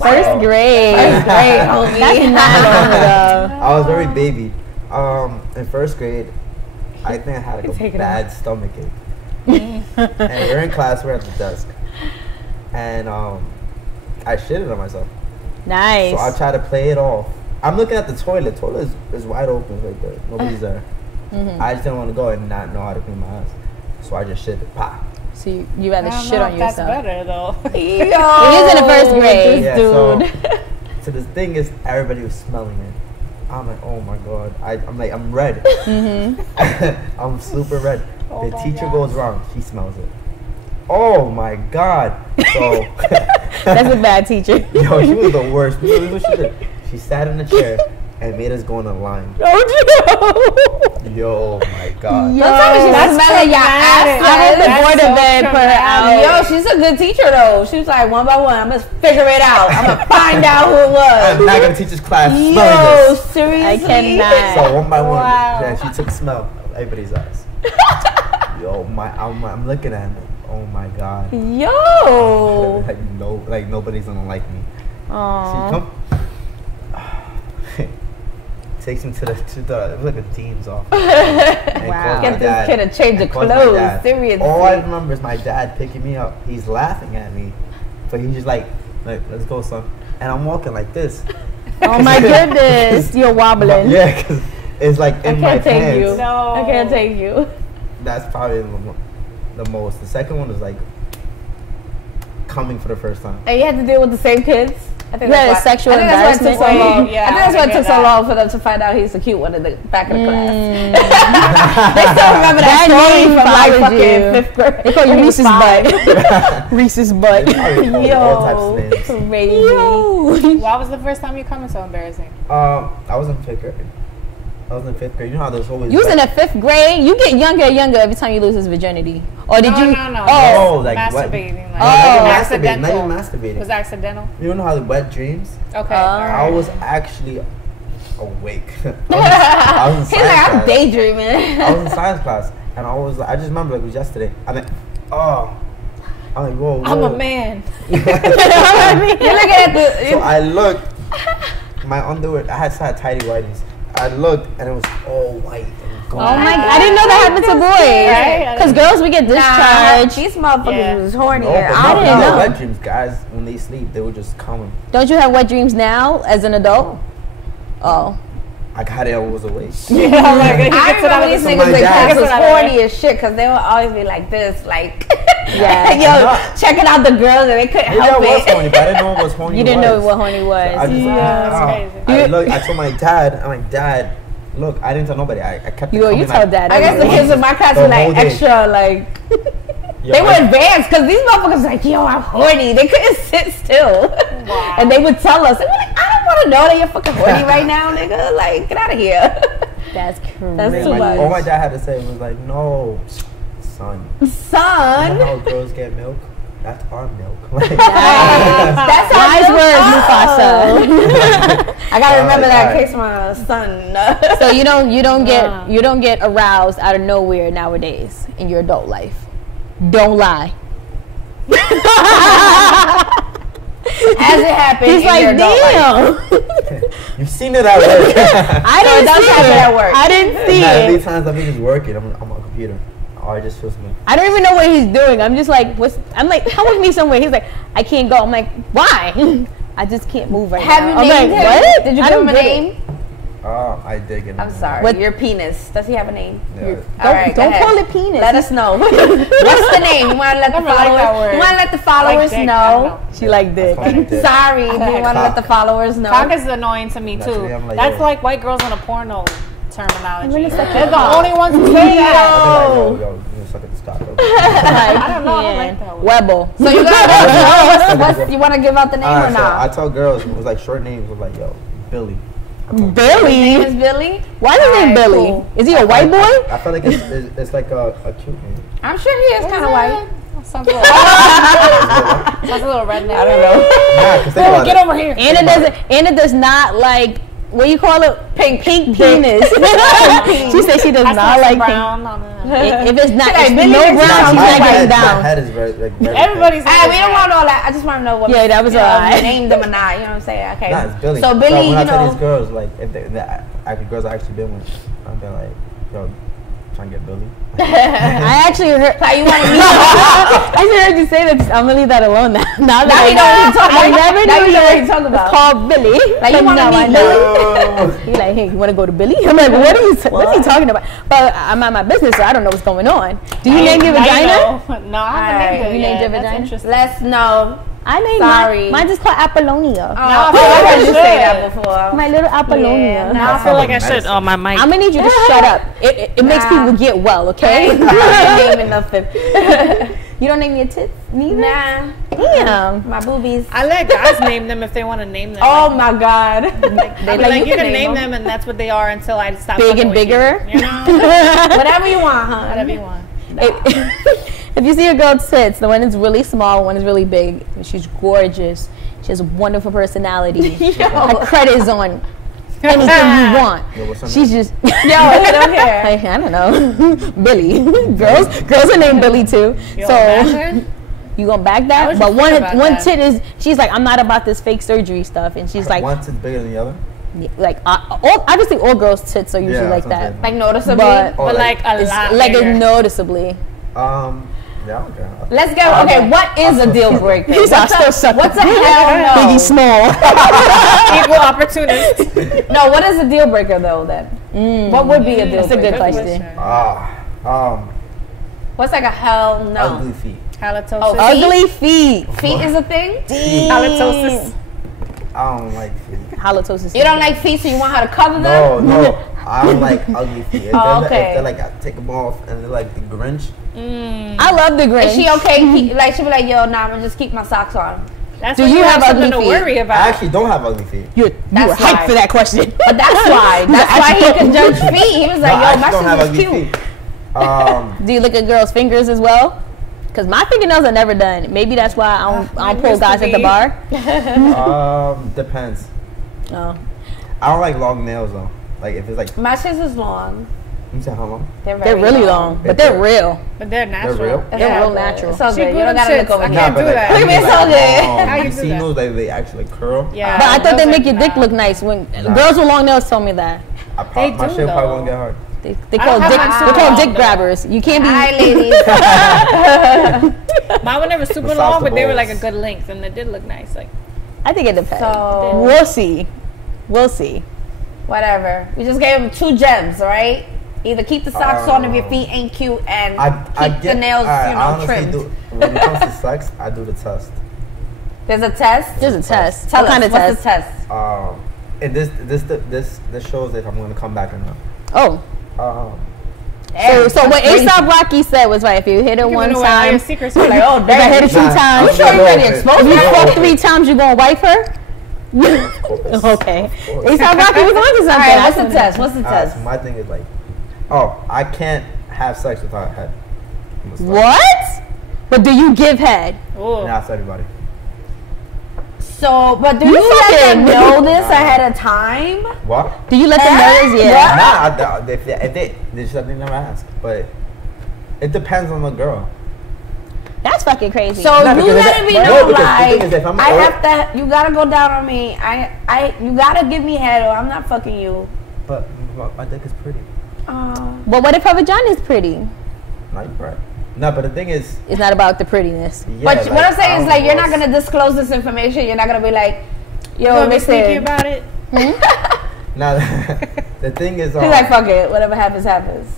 First grade. First grade, homie. That's not long ago. I was very baby. In first grade, I think I had like Take a it bad stomach ache. And we're in class, we're at the desk. And I shitted on myself. Nice. So I try to play it off. I'm looking at the toilet. Toilet is wide open right there. Nobody's there. I just didn't want to go and not know how to clean my ass. So I just shit it. Pop. So you had to shit on That's yourself. better though. Yo, He was in the first grade. Yeah, Dude. so the thing is, everybody was smelling it. I'm like, oh my god. I'm red. I'm super red. Oh The my teacher gosh. goes wrong. She smells it. Oh my god. So That's a bad teacher. yo, she was the worst. You know what she did? She sat in a chair and made us go in a line. Oh no. Yo, my god. Yo, Sometimes she's that's smelling your ass. I hope the That's board so of ed put her traumatic. out. Yo, she's a good teacher though. She was like, one by one, I'm gonna figure it out. I'm gonna find out who it was. I'm not gonna teach this class smelling Yo, this. seriously? I cannot. So one by one, Wow. then she took smell of everybody's eyes. Yo, I'm looking at him. Oh my god. Yo. Like nobody's gonna like me. Aww. She come. Takes him to the it was like a dean's office. And Wow. calls my Get this dad, kid to change the and calls my clothes. dad. Seriously. All I remember is my dad picking me up. He's laughing at me, but he's just like, let's go, son. And I'm walking like this. Oh my goodness. You're wobbling. Yeah, because it's like in my can't take pants. you. No. I can't take you. That's probably the most. The second one was like coming for the first time. And you had to deal with the same kids? I think You had that's a sexual I think that's why it took so embarrassment? long. Yeah, I think that's I why it get took so that. long for them to find out he's the cute one in the back of the class. They still remember that That story name from like followed fucking you. 5th grade. They call you When he was Reese's 5. butt. Reese's They butt. probably called me all types of names. Crazy. Yo. Why was the first time you coming so embarrassing? I was in 5th grade. You know how there's always You was in the 5th grade. You get younger and younger every time you lose his virginity. Or did you? No. Oh, No, like what? masturbating. Like, Oh. accidental. Not even masturbating. It was accidental. You don't know how the wet dreams? Okay. I alright. was actually awake. I was in He's like, science I'm class. daydreaming. I was in science class, and I just remember like it was yesterday. I'm like, oh. I'm like, whoa, whoa. I'm a man. You're looking at the. So I looked. My underwear. I had tidy whities. I looked, and it was all white and Oh gone. my! I didn't know that happened to Right? boys. Because girls, we get discharged. These motherfuckers Yeah. was horny. No, but I no, didn't no, know. wet dreams, guys. When they sleep, they would just come. Don't you have wet dreams now as an adult? Oh. I got it. I was awake. Yeah, I'm like, he I gets it out remember of these the- So niggas my in dad- class was Gets it out of horny as shit because they would always be like this, like, Yeah. yo, checking out the girls and they couldn't Maybe I help was it. horny, but I didn't know what was horny. You didn't know was. what horny was. I just, Yeah, that's crazy. I look. I told my dad. I'm like, Dad, look, I didn't tell nobody. I kept. it You coming, tell like, dad I guess the everything. kids in my class The were like whole day. extra, like, yo, they were I- advanced because these motherfuckers like, yo, I'm horny. They couldn't sit still. Wow. And they would tell us, they were like, I don't want to know that you're fucking horny right now, nigga. Like, get out of here. That's crazy. That's Man, too much. all my dad had to say was like, no, son. You Son. know how girls get milk? That's our milk. Like, That's how Wise it words, Mufasa. I gotta remember that in alright. case my son. So you don't get aroused out of nowhere nowadays in your adult life. Don't lie. As it happened, He's in like, your adult life. damn. you've seen it at work. I didn't does see happen it. at work. I didn't see How many it. times I've been just working? I'm on a computer. Oh, I just feel something. I don't even know what he's doing. I'm just like, I'm like, come with me somewhere. He's like, I can't go. I'm like, why? I just can't move right Have now. you I'm named like, him? what? Did you I give don't him a get it. name? I did get. I'm sorry. What- Your penis. Does he have a name? Yeah. All right, go Don't ahead. call it penis. Let us know. What's the name? You want to let the Never liked that followers? word. You want to let the followers Like dick, I know? don't know. She like dick. I fucking did. Sorry, do you want to let the followers know? Cock is annoying to me too. Naturally, I'm like, That's yo. like white girls in a porno terminology. Really suck They're it the up. only ones who say that. Yo, you gonna suck at the stock. I don't know. I don't like that word. Webble. So you got what's you want to give out the name or Alright, so I not? tell girls it was like short names was like yo Billy. His name Billy. is Billy. Why is his name Alright, Billy? cool. Is he a white boy? I feel like it's like a cute name. I'm sure he is kind of white. Sounds a little, sounds a little redneck. I don't know. Nah, 'cause think about Get it. over here. Anna does not like, what do you call it? Pink penis. She said she does I not saw like some pink. brown on the. If it's not, Like, if Billy no makes brown, sound she's my not getting head, my down. head is very Everybody's. Hey, we don't want all that. I just want to know what. Yeah, that was you know, alright. if you named them or not. You know what I'm saying? Okay. Nah, it's Billy. So Billy, when you I tell know. these girls like if the girls I actually been with, I've been like yo trying to get Billy. I actually heard. Like, you want to meet? I actually heard you say that. I'm gonna leave that alone now. Now Now you know what you're talking I about. never Now knew you know what that you're talking it's about. called Billy. Like, you wanna Now I meet know. He like, hey, you want to go to Billy? I'm like, what are you? What's he talking about? But I'm at my business, so I don't know what's going on. Do you name your Now you vagina? know. No, I haven't named Alright, it you named yet. your That's vagina? interesting. Let's know. I named Sorry. mine. Mine's just called Apollonia. Oh, I I feel like I heard you say should. that before. My little Apollonia. Yeah, Now I feel like I should. Oh, my mic. I'm gonna need you to shut up. It makes Nah. people get well, okay? I ain't naming nothing. You don't name your tits neither? Nah. Damn. My boobies. I let guys name them if they want to name them. Oh my God. I'll be like, you can name them. them, and that's what they are until I stop. Big fucking and with bigger? You know, Whatever you want, huh? whatever you want. If you see a girl's tits, the one is really small, one is really big. She's gorgeous. She has a wonderful personality. Her credit is on anything you want. Yo, what's her She's name? just Yo, I don't care. I don't know. Billy. girls are named Billy too. You So imagine? you gonna back I that? was But just one thinking about one that. tit is, she's like, I'm not about this fake surgery stuff, and she's like, One tit's bigger than the other. obviously all girls' tits are usually Yeah, like that's what I'm that. saying. Like noticeably. But Oh, But like a it's lot like bigger. it's noticeably. Yeah, okay. Let's go. Okay, what is a deal breaker? These are still sucking. What's a hell no? Biggie small. Equal opportunist. No, what is a deal breaker though then? What would be a deal That's a breaker? good question. What's like a hell no? Ugly feet. Halitosis. Oh, Ugly feet. Feet is a thing? Halitosis. I don't like feet. Halitosis. You don't like feet, so you want her to cover them? No, I don't like ugly feet. If Oh, they're, okay. if they're like, I take them off and they're like the Grinch. I love the Grinch. Is she okay? Like she be like, yo, nah, I'm gonna just keep my socks on. That's Do when you you have have something to ugly feet? worry I about. actually don't have ugly feet. You were That's hyped why. for that question. But that's why. That's why he could judge feet. He was No, like, I yo, my actually don't have shit is ugly cute. feet. Do you look at girls' fingers as well? Because my fingernails are never done. Maybe that's why I don't pull used to guys at the be. bar. Depends. Oh. I don't like long nails though. Like if it's like, My shit is long. you say how long? They're They're very really long, but they're real. But they're natural. real? It's They're all real good. natural. It's all She good. You good don't at gotta shits. look over I here. can't do that. Look at me, I it's mean, so good. long. How you You do see that? those they actually curl. Yeah. But I thought they those make are your dick nah. look nice. When Nah. girls with long nails told me that. They My do, shit probably though. won't get hard. They I call don't dick. have mine They super call long, dick though. grabbers. You can't be. Hi, ladies. Mine were never super Massage long, the but they were balls. like a good length, and they did look nice. Like I think it depends. So- We'll see. We'll see. Whatever. We just gave him 2 gems, right? Either keep the socks on if your feet ain't cute, and keep the nails, I honestly trimmed. do. When it comes to sex, I do the test. There's a test. There's a test. Tell what us, kind of what's test? the test? And this shows if I'm gonna come back or not. Oh. Hey, So what that's crazy. A$AP Rocky said was right. If you hit it giving one away all your time, secrets. Like, oh, if I hit it 2 Nah, times, I'm sure you ready to expose if you me. fuck 3 times, you gonna wipe her? Okay. A$AP Rocky was onto something. All right, what's I the said- test? What's the Alright, test? so my thing is like, I can't have sex without head. I'm a slut. What? But do you give head? Ooh. Nah, it's everybody. So, but do You you let them fucking- know this ahead of time? What? Do you let them know this? Yeah. Nah, if they just let me never ask. But it depends on the girl. That's fucking crazy. So Nah, you because let if- me no, know, because the like, thing is, if I'm I old- have to. You gotta go down on me. You gotta give me head, or I'm not fucking you. But my dick is pretty. But what if her vagina is pretty? Not right. No, but the thing is, It's not about the prettiness. yeah, But like, what I'm I saying is, don't like, you're know, not gonna disclose this information. You're not gonna be like, You yo, gonna be listen. sneaky about it? Now, the thing is, He's like, fuck it, whatever happens, happens.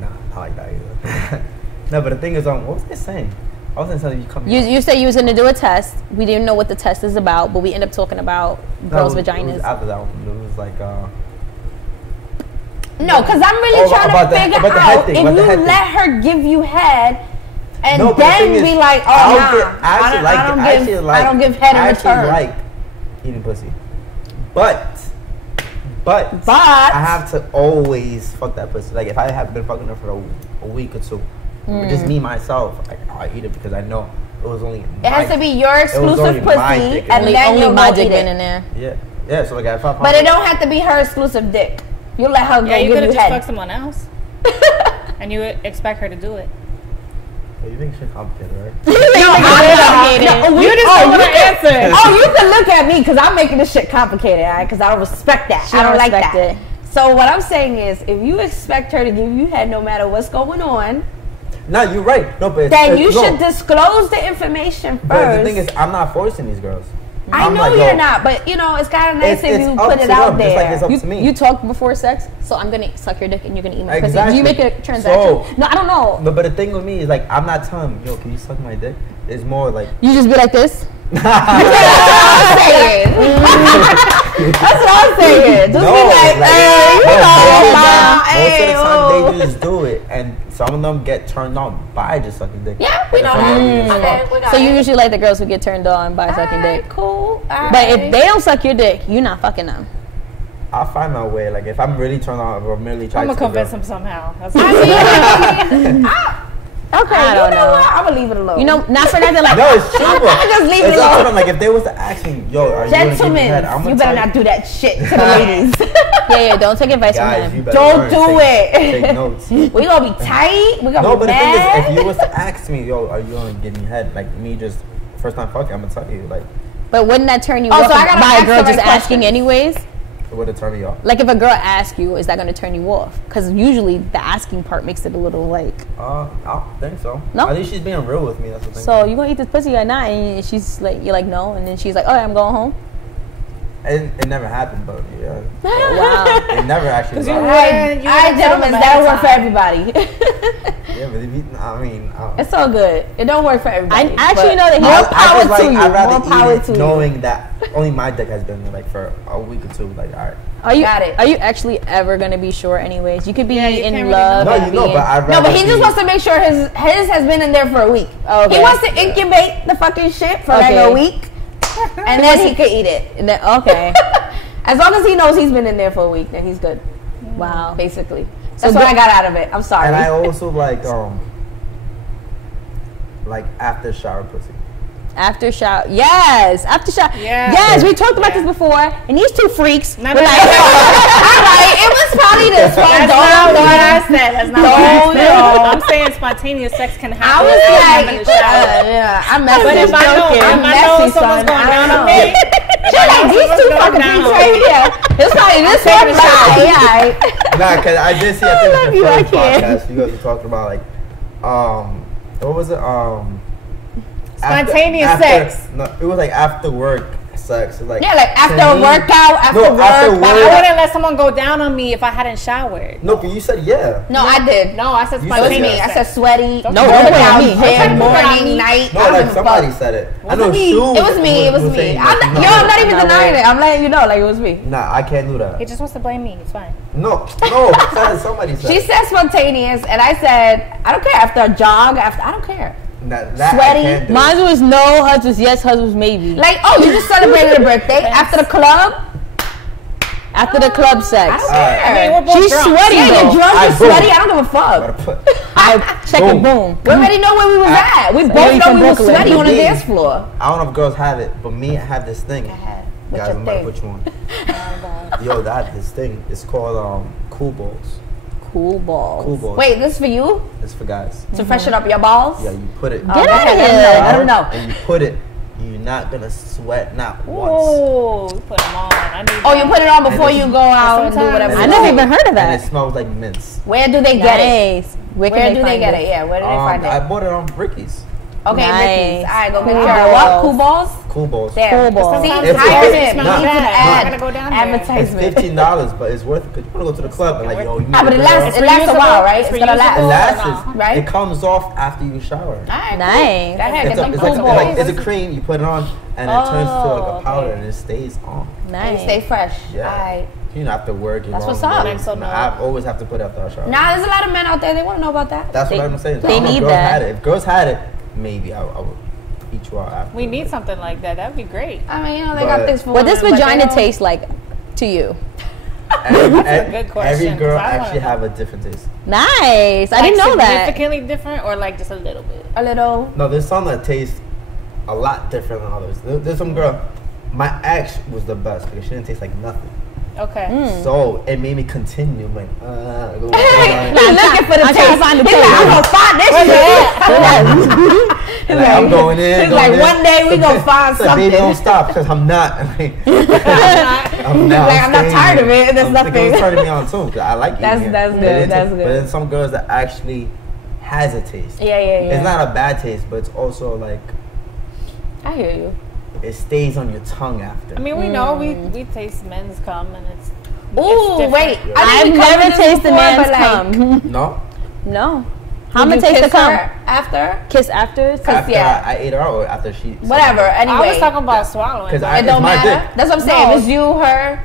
nah, not like that either. No, but the thing is, what was I saying? I wasn't telling you come. You said you was gonna do a test. We didn't know what the test is about, but we ended up talking about girls' It vaginas. was after that one, it was like, No, because I'm really trying to figure out if you let her give you head and No, but then the thing be is, like, oh, I don't give head in return. I actually like eating pussy. But I have to always fuck that pussy. Like, if I have been fucking her for a week or two, just me, myself, I eat it because I know it was only It has to be your exclusive pussy, and then only you'll my go dick eat been it. in there. Yeah, so like if I But it don't have to be her exclusive dick. You let her go Yeah, you give could you have just head. fucked someone else. And you would expect her to do it. You think shit complicated, right? No, You just don't want to answer. Oh, you can look at me because I'm making this shit complicated, all right? Because I don't respect that. She I don't don't like respect that. it. So what I'm saying is, if you expect her to give you head no matter what's going on, No, you're right. No, but then you should disclose the information first. But the thing is, I'm not forcing these girls. I know you're not, but you know it's kind of nice if you put it out there. Just like it's up to me. You talk before sex, so I'm gonna suck your dick and you're gonna eat my pussy. Exactly. Do you make a transaction? So- No, I don't know. No, but the thing with me is like I'm not telling yo, can you suck my dick? It's more like You just be like this. That's what I'm saying. That's what I'm saying. Just be like, hey, you know, ma, most hey, of the oh. time they just do it, and some of them get turned on by just sucking dick. Yeah, we know that. Okay, we got So you it. usually like the girls who get turned on by sucking Alright, dick. cool. But if they don't suck your dick, you're not fucking them. I'll find my way. Like if I'm really turned on, or I'm really trying I'm to gonna convince him somehow. That's Okay, I don't you know know. what? I'm gonna leave it alone. You know, not for nothing like No, it's true. I just leave it It's up to alone. them. Like if they was to ask me, yo, are you gonna give me Gentlemen, head? I'm gonna you better tell not do that shit to the ladies. yeah, don't take advice Guys, from you him. better Don't learn. do Take it. notes. We gonna be tight. We gonna No, be but the mad. thing is, if you was to ask me, yo, are you gonna give me head? Like me, just first time fucking, I'm gonna tell you, like, But wouldn't that turn you Oh, off so I gotta by a ask girl the just right asking questions. anyways? it would have turned me off. Like if a girl asks you, is that going to turn you off? Because usually the asking part makes it a little like. I don't think so. No? I think she's being real with me. That's the thing. So you gonna eat this pussy or not? And she's like, you're like no, and then she's like, oh, I'm going home. It never happened, but yeah, Wow. it never actually. you happened. All right, gentlemen, that'll work for everybody. Yeah, but if you, I mean, It's all good. It don't work for everybody. I actually know that more he- power just to you. I'd rather More power eat to it you. knowing that only my dick has been there like for a week or two. Like, all right. Are you Got it. Are you actually ever gonna be sure? Anyways, you could be Yeah, you can't in really love. No, and you know, be but in- I'd rather. No, but he just be- wants to make sure his has been in there for a week. Okay. He wants to incubate the fucking shit for like Okay. a week, and then he could eat it. and then- okay. As long as he knows he's been in there for a week, then he's good. Wow. Basically, So that's what go- I got out of it. I'm sorry. And I also like after shower pussy. After shower, yes. After shower, Yeah. yes. We talked about Yeah. this before, and these two freaks No, were no, like, no. Alright, it was probably this one. That's not what I said. That's not what I Don't said. know. I'm saying spontaneous sex can I happen. was without like, having to shower. yeah, I'm messy. But if I know, I'm if I know messy, someone's son. going I down don't on know. me, She like these two fucking freaks right here. It's probably this one. taking a shot. Yeah. Nah, cause I did see. I think love it you, was I the first can't. podcast you guys were talking about like, what was it? Spontaneous after, sex. No, it was like after work sex. Like Yeah, like after to a me- workout, after No, work. after I work. wouldn't let someone go down on me if I hadn't showered. No, but you said yeah. No, I did. No, I said You said spontaneous yes. I said sex. sweaty. Don't No, put don't it put it workout, on me. gym, Don't put it on morning, me. night. No, I don't like give a somebody fuck. said it. I Was know it me? Shu It was me. It was me. saying, I'm like, not, no, yo, I'm not even I'm not denying right. it. I'm letting you know, like it was me. Nah, I can't do He that. just wants to blame me. It's fine. No, somebody said. She it. said spontaneous, and I said, I don't care. After a jog, after I don't care. That sweaty. I can't do. mine was no, hers was yes, hers was maybe. Like, oh, you just celebrated a birthday after the club. After the club I sex, don't Alright. care. I mean, we're both she's drunk. sweaty Yeah, though. you're drunk, I you're boom. sweaty. I don't give a Gotta fuck. put- I check it, Boom. boom. We already know where we was at. We So both you know from we was Brooklyn. sweaty on the Me. dance floor. I don't know if girls have it, but me, I have this thing. What's Guys, your I'm about to thing? put you on. Yo, that this thing. It's called cool balls. Cool balls. Cool balls. Wait, this for you? It's for guys. To freshen up your balls? Yeah, you put it. Get go outta ahead, here. I don't know. And you put it. You're not gonna sweat not once. Oh, put them on. I need Oh, you put it on before And you it's- go out and do sometimes- whatever. I you never do. even heard of And it that. smells like mints. Where do they get it? Nice. Where Where can do they find get it? it? Yeah, where do they find I it? bought it on Ricky's. Okay, Nice. Ricky's. All right, go get Cool your balls. what? Cool balls? Cool balls. There. Cool balls. See, It's- hire it's- him. no, He needs an no. ad. I'm gonna go down there. It's Advertisement. $15, but it's worth it because you want to go to the club and like, yo, you need But a it girl. lasts. It lasts a while, right? It's It's gonna last. It reusable. lasts. Right? It comes off after you shower. All right. Nice. Go ahead. It's, Get a, them it's, cool like, balls. it's a cream. You put it on and it turns to like a Oh, powder okay. and it stays on. And Nice. stay fresh. Yeah. All right. You know, after work, you're That's long what's up. days, Makes so and no- I always have to put it after I shower. Now, there's a lot of men out there. They want to know about that. That's what I'm saying. they I don't know if need girls that. Had it. If girls had it, maybe I would eat you out after. We need something like that. That'd be great. I mean, you know, they got But- things for What does women, but they vagina don't- taste like to you? That's a good question, Every girl 'cause I wanna actually know. have a different taste. Nice. I didn't know that. Significantly different, or like just a little bit. A little. No, there's some that taste a lot different than others. There's some girl. My ex was the best because she didn't taste like nothing. Okay. So it made me continue. Like, go He's looking for the I'm trying taste. to find the He's like, I'm gonna find this shit. and like, I'm going in. He's going like, in. one day we gonna find So baby, something. don't stop because I'm not. Like, I'm not. Like, I'm not staying tired of here. it, there's I'm nothing. It's turning me on too. 'Cause I like That's- eating that's it. good, But it's- that's good. But then some girls that actually has a taste. Yeah, yeah, yeah. It's not a bad taste, but it's also like I hear you. it stays on your tongue after. I mean, we know we taste men's cum, and it's Ooh, different. wait. Yeah. I I've think we covered never this tasted before, man's but, like, cum. no. No. How would many you taste the kiss cum? her after? Kiss after? After yeah. I ate her out or after she. Whatever. Anyway, I was talking about swallowing. Because it it's don't my matter. dick. That's what I'm saying. No. If it's you, her.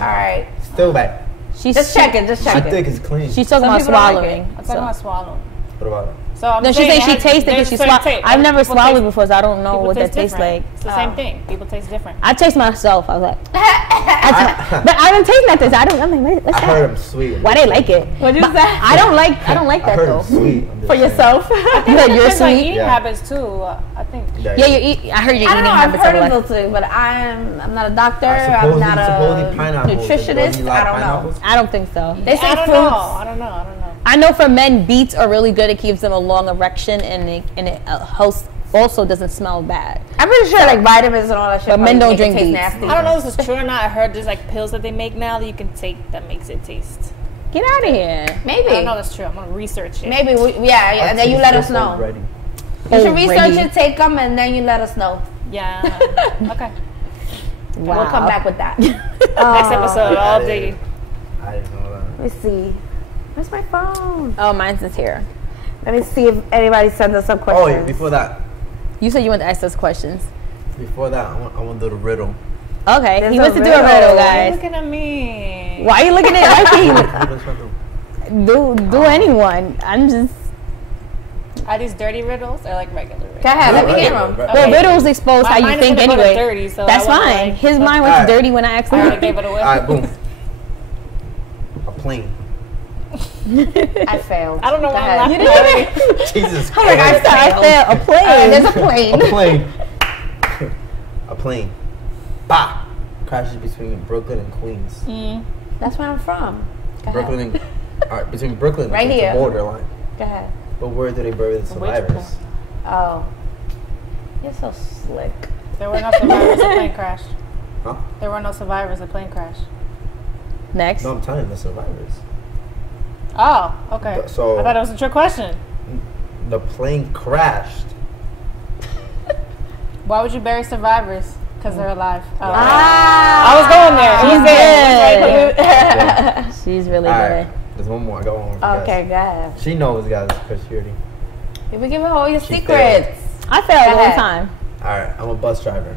All right. Still back. She's Just check it. Just My check dick it. is clean. She's talking Some about people don't like swallowing. I'm talking about swallowing. What about it? So I'm No, she's saying she it has- tasted it. there's She a certain swallowed. taste. I've never People swallowed taste- before, so I don't know people what that taste tastes different. like. It's the same thing. People taste different. I taste myself. I was like, but I don't taste nothing. So I don't. I'm like, what's I that? heard him sweet. Why they like it? What'd you But say? I don't like. I don't like I that heard though. him sweet. I'm just For saying. yourself. You heard you're It's like sweet. eating Yeah. habits too. I think. Yeah, you eat. I heard your I don't eating know. I've habits heard are of like. those things, but I'm not a doctor. Supposedly, I'm not supposedly a pineapples. nutritionist. I don't know. I don't think so. They say I don't fruits. know. I don't know. I know for men, beets are really good. It keeps them a long erection, and it also doesn't smell bad. I'm pretty sure like vitamins and all that shit. But men probably don't make it drink taste beets. nasty. I don't know if this is true or not. I heard there's like pills that they make now that you can take that makes it taste. Get out of here. Maybe. I don't know if that's true. I'm gonna research it. Maybe. Yeah. And then you let us know. Ready. You should research Already. it, take them, and then you let us know. Yeah. Okay. Wow. We'll come back with that. Next episode, all day. I didn't know that. Let me see. Where's my phone? Oh, mine's is here. Let me see if anybody sends us some Oh, questions. wait, before that, You said you want to ask us questions. I want to do the riddle. Okay, There's he a wants to do a riddle. riddle, Why are you guys. looking at me? Why are you looking at What is that? do anyone? I'm just. Are these dirty riddles or like regular riddles? Go ahead. Let me Right, hear right, them. right. Well, Okay. riddles expose how Mine you is think gonna go to anyway. 30, so That's I wasn't fine. like- His mind went Alright. dirty when I asked I already him. gave it away. All right, boom. A plane. I failed. I don't know Go why ahead. I'm laughing already. Jesus I'm like, Christ. I said a plane. There's a plane. A plane. A plane. Bah! Crashes between Brooklyn and Queens. That's where I'm from. Go ahead. Brooklyn and alright, between Brooklyn Right and here. the borderline. Go ahead. But where do they bury the survivors? Oh. You're so slick. There were no survivors. The plane crashed. Huh? There were no survivors. The plane crashed. Next. No, I'm telling you, the survivors. Oh, okay. But so- I thought it was a trick question. The plane crashed. Why would you bury survivors? Because they're alive. Oh. Ah. I was going there. It was there. It was right there. She's really Alright, good. there's one more. I got one more. for you Okay, guys. go ahead. She knows, guys, because she already. You be giving all your She secrets. I failed all the ahead. time. Alright, I'm a bus driver.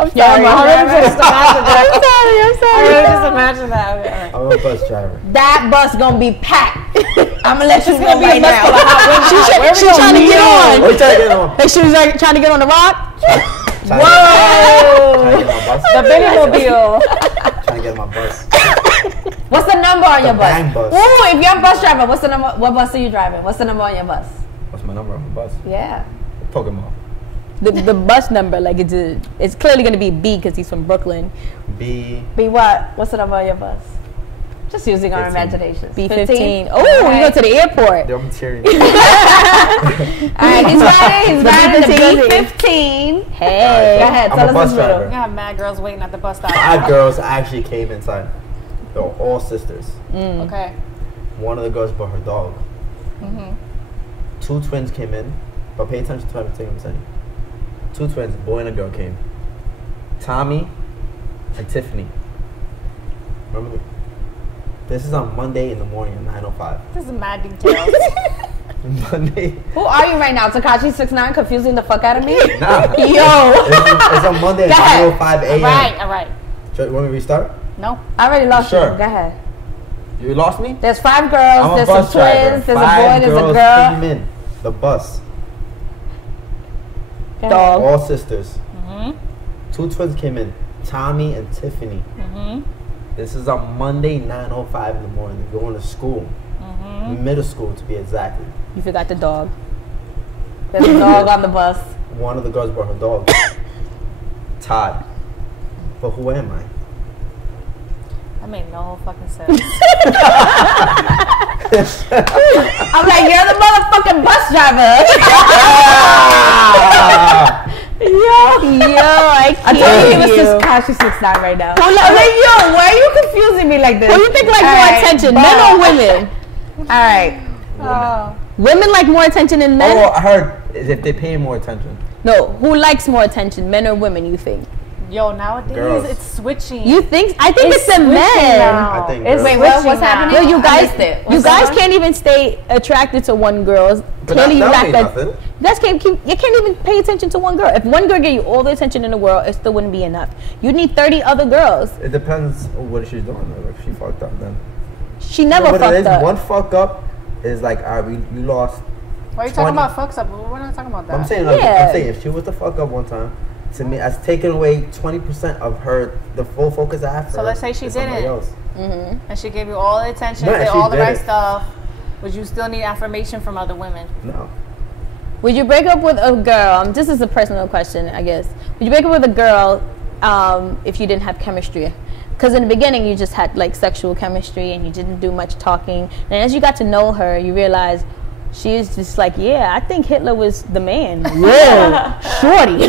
I'm Yeah, sorry. I really just imagine that. I'm I sorry. really just imagine that. Okay, all right. I'm a bus driver. That bus gonna be packed. I'm gonna let you know gonna be right a bus full of now. hot women. She's trying to get on. What you trying to get on? Like she was like, trying to get on the rock. Trying Whoa! to get my bus. The Benny Mobile. Trying to get my bus. What's the number on your bus? bang bus. Ooh, if you're a bus driver, what's the number? What bus are you driving? What's the number on your bus? What's my number on my bus? Yeah. Pokemon. The bus number, like it's clearly gonna be B because he's from Brooklyn. B. Be what? What's the number on your bus? Just using our 15. imaginations. B15. Oh, you go to the airport. Yo, I'm tearing. All right, he's riding. He's The riding the B15. B15. Hey. Go ahead, I'm tell a us bus this riddle. driver. You have mad girls waiting at the bus stop. 5 girls actually came inside. They were all sisters. Okay. One of the girls brought her dog. 2 twins came in. But pay attention to everything I'm saying. 2 twins, a boy and a girl came. Tommy and Tiffany. Remember? This is on Monday in the morning at 9:05. This is mad details. Monday. Who are you right now? Tekashi 6ix9ine confusing the fuck out of me? Nah. Yo. It's on Monday at 9:05 a.m. All right. You want me to restart? No. I already lost Sure. you. Go ahead. You lost me? There's 5 girls. I'm a There's bus some driver. twins. There's a 5 boy. There's a girls girl. came in the bus. Go ahead. Dog. All sisters. Mm-hmm. 2 twins came in. Tommy and Tiffany. Mm-hmm. This is on Monday, 9:05 in the morning. They're going to school. Mm-hmm. Middle school, to be exactly. You forgot the dog. There's a dog on the bus. One of the girls brought her dog. Todd. But who am I? That made no fucking sense. I'm like, you're the motherfucking bus driver. I I can't. told you he was just Tekashi 6ix9ine right now. I'm like, yo, why are you confusing me like this? Who you think like All more right, attention, bye. men or women? All right. Women like more attention than men? Oh, I heard is if they pay more attention. No, who likes more attention, men or women, you think? Yo, nowadays Girls. it's switching. You think? I think it's the switching men. now. I think It's girls. Wait, switching what's now. happening? Yo, you I guys, missed it. you What's guys going on? can't even stay attracted to one girl. But Clearly, you that lack means that. nothing. You guys can't keep. You can't even pay attention to one girl. If one girl gave you all the attention in the world, it still wouldn't be enough. You need 30 other girls. It depends on what she's doing. Though. If she fucked up, then. She never What it fucked is, up. one fuck up is like, all right, we lost. Why are you 20. talking about fucks up? We're not talking about that. I'm saying, like, Yeah. I'm saying, if she was to fuck up one time, to me, that's taking away 20% of her, the full focus I have for So her let's say she to somebody didn't. else. And she gave you all the attention, No, did she all the did right it. stuff. Would you still need affirmation from other women? No. Would you break up with a girl? This is a personal question, I guess. Would you break up with a girl if you didn't have chemistry? Because in the beginning, you just had like sexual chemistry and you didn't do much talking. And as you got to know her, you realized she's just like, yeah, I think Hitler was the man. Whoa, shorty.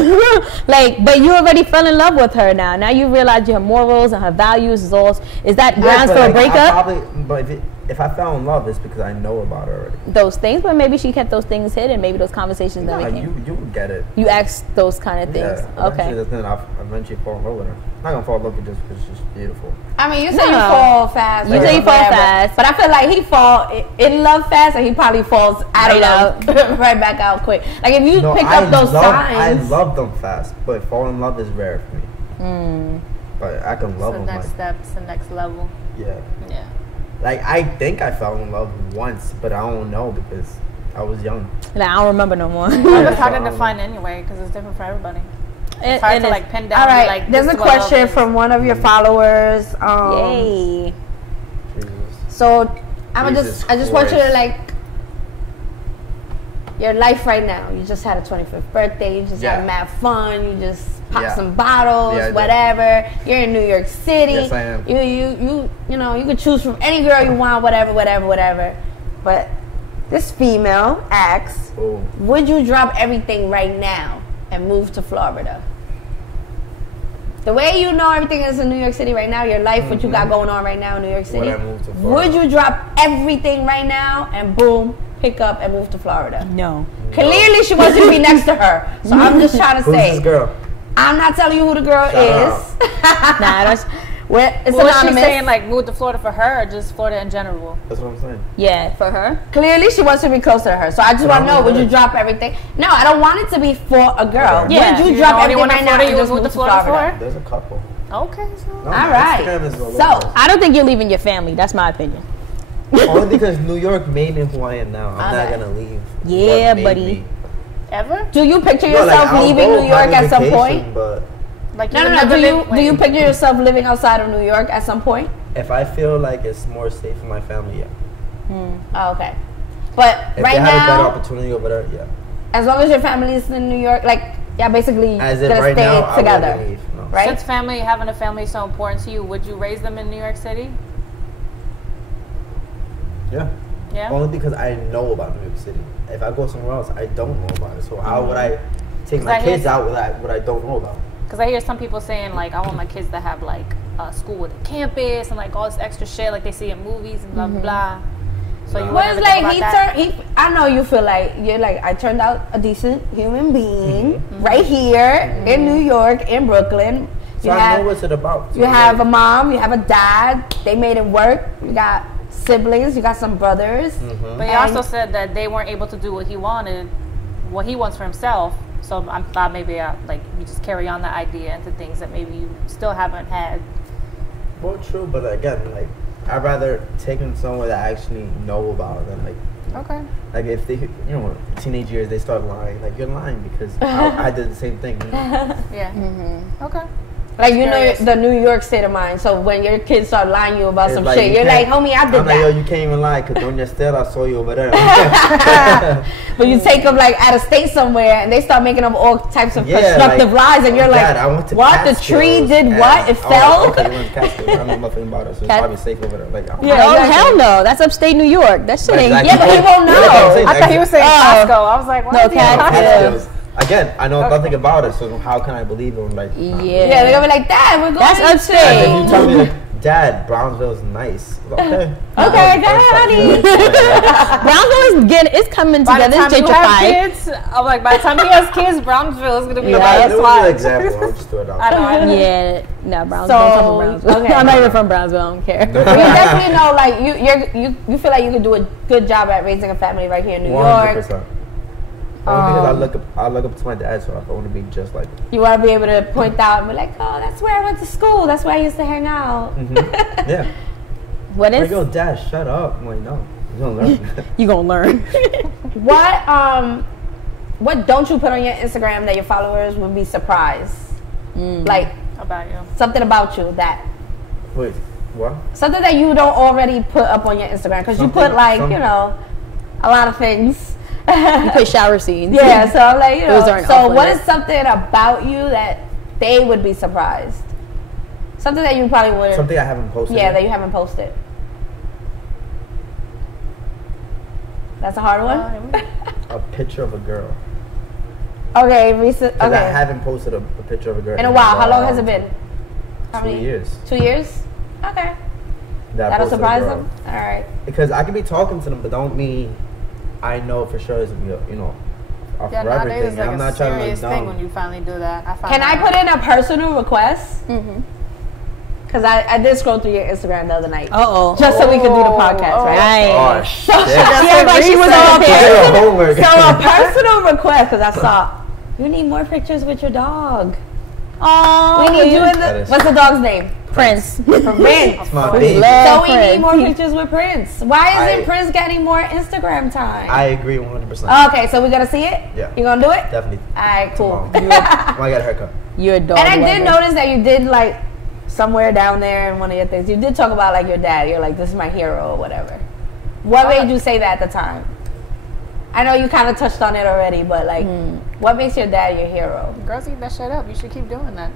Like, but you already fell in love with her now. Now you realize her morals and her values is all. Is that grounds for a breakup? But if I fell in love, it's because I know about her already. Those things, but maybe she kept those things hidden. Maybe those conversations Nah, never came. you would get it. You asked those kind of things. Yeah, Okay. Then I'll eventually fall in love with her. I'm not gonna fall in love with her just because she's beautiful. I mean, you say you No. fall fast. You or say you fall whatever, fast. But I feel like he fall in love fast, and he probably falls out of love right back out quick. Like if you pick up those I signs. love them fast, but falling in love is rare for me. But I can love So them. next Like, step, it's the next level. yeah. Yeah. Like I think I fell in love once, but I don't know because I was young. Like, I don't remember no more. Well, it's hard to so, define anyway because it's different for everybody. It- It's hard it to is. like pin down. All right, like, there's this a is what love question is. from one of your followers. Yay. Jesus. So I Jesus just want you to Christ. like your life right now. You just had a 25th birthday. You just Yeah. had mad fun. You just pop Yeah. some bottles, Yeah, I did. whatever. You're in New York City. Yes, I am. You know you could choose from any girl you want, whatever. But this female asks, Oh. would you drop everything right now and move to Florida? The way you know everything is in New York City right now, your life, what you got going on right now in New York City, Would I move to Florida? would you drop everything right now and boom, pick up and move to Florida? No. Clearly, she wants you to be next to her. So I'm just trying to Who's say, this girl? I'm not telling you who the girl Shout is. Nah, that's, It's Well, was she anonymous. saying like move to Florida for her or just Florida in general? That's what I'm saying. yeah, for her. Clearly, she wants to be closer to her. So I just want to know, would you Yeah. drop everything? No, I don't want it to be for a girl. Okay. Yeah. Would you You drop know everything anyone in right now Florida and you just would move move to to Florida Florida? There's a couple. Okay, so No, All my right. Instagram is all over So, this. I don't think you're leaving your family. That's my opinion. Only because New York made me who I am now. I'm Okay. not gonna leave. Yeah, what made buddy. me. ever? Do you picture No, like, yourself I'll leaving go New York on at some vacation, point? But Like No, you no, would no. never live- Do you wait. picture yourself living outside of New York at some point? if I feel like it's more safe for my family, yeah. Oh, okay. But If right they have a better now, opportunity over there, yeah. as long as your family is in New York, like, yeah, basically As if gonna right stay now, I together, wouldn't leave. No. right? Since having a family is so important to you, would you raise them in New York City? Yeah. Yeah. Only because I know about New York City. If I go somewhere else, I don't know about it. So how would I take my I hear kids out with what I don't know about? Because I hear some people saying like, I want my kids to have like a school with a campus and like all this extra shit like they see in movies and blah blah blah. So you Well, wouldn't it's ever like think about that? I know you feel like you're like, I turned out a decent human being right here in New York, in Brooklyn. So I know what's it about. You have a mom, you have a dad. They made it work. You got siblings, you got some brothers. But he also said that they weren't able to do what he wanted, what he wants for himself. So I thought maybe like you just carry on the idea into things that maybe you still haven't had. Well, true, but again, like I'd rather take them somewhere that I actually know about than like. Okay. Like if they, teenage years, they start lying. Like you're lying because I did the same thing. Yeah. Okay. Like, you Curious. know, the New York state of mind. So when your kids start lying to you about It's some like, shit, you you're like, can't- homie, I did I'm like, yo, that. you can't even lie because Doña Estela saw you over there. But you take them like out of state somewhere and they start making up all types of Yeah, constructive lies and you're Dad, like, I went to what? The Catskills tree did and- what? It Oh, fell? okay, you went to Catskills. I don't know nothing about it, so it's Cat- probably safe over there. Like, Yeah, Oh, exactly. hell no. That's upstate New York. That shit ain't. Exactly. Yeah, but he won't know. Yeah, that's what I'm saying. I thought he was saying Oh. Costco. I was like, what No, is he at Catskills. Costco? Catskills. Again, I know nothing about it, so how can I believe him? Like, Yeah. Yeah, they're gonna be like, Dad, we're going That's And upstate. if you tell me, like, Dad, Brownsville's nice. Okay. Okay, go ahead, honey. Brownsville is getting, it's coming By the together. time It's you have gentrified. kids, I'm like, by the time he has kids, Brownsville is gonna be No, a but nice it was an spot. example. I'm just doing it out. I know. I know. Yeah, no, Brownsville. I'm from Brownsville. okay. I'm not even from Brownsville. I don't care. You definitely know, like, you feel like you could do a good job at raising a family right here in New York. 100%. Only because I look up to my dad, so I want to be just like him. You want to be able to point out and be like, oh, that's where I went to school. That's where I used to hang out. Yeah. What Like, is? yo, Dad, shut up. I'm like, no, you're gonna learn. You gonna learn? What don't you put on your Instagram that your followers would be surprised? Like About you. something about you that Wait, what? something that you don't already put up on your Instagram because you put Something- like some- you know a lot of things. You put shower scenes. Yeah, so I'm like, you know, Those aren't so off what limits. is something about you that they would be surprised? Something that you probably would. Something I haven't posted. Yeah, yet. that you haven't posted. That's a hard one. A picture of a girl. Okay, recent. Because I Okay, haven't posted a picture of a girl in a while. How long has it been? How 2 years. 2 years. Okay, That I that'll posted a surprise girl. them. All right. Because I could be talking to them, but don't mean I know for sure it's off Yeah, for nowadays everything. it's like I'm a not trying to serious like thing dumb. when you finally do that. Can I put in a personal request? Because I did scroll through your Instagram the other night. Uh-oh. Just so we could do the podcast, right? Oh Right. shit! Yeah, like she was research. all there. Your homework. So a personal request, because I saw you need more pictures with your dog. Oh, We need you in That the. is- What's the dog's name? Prince. Prince. It's my We baby. love So we Prince. need more pictures with Prince. Why isn't I- Prince getting more Instagram time? I agree 100%. Okay, so we're gonna see it. Yeah. You gonna do it? Definitely. All right, cool. Tomorrow. When I got a haircut. You're a dog. And I did lover. notice that you did like somewhere down there in one of your things. You did talk about like your dad. You're like, this is my hero or whatever. What made you say that at the time? I know you kind of touched on it already, but like, what makes your dad your hero? Girls, eat that shit up. You should keep doing that.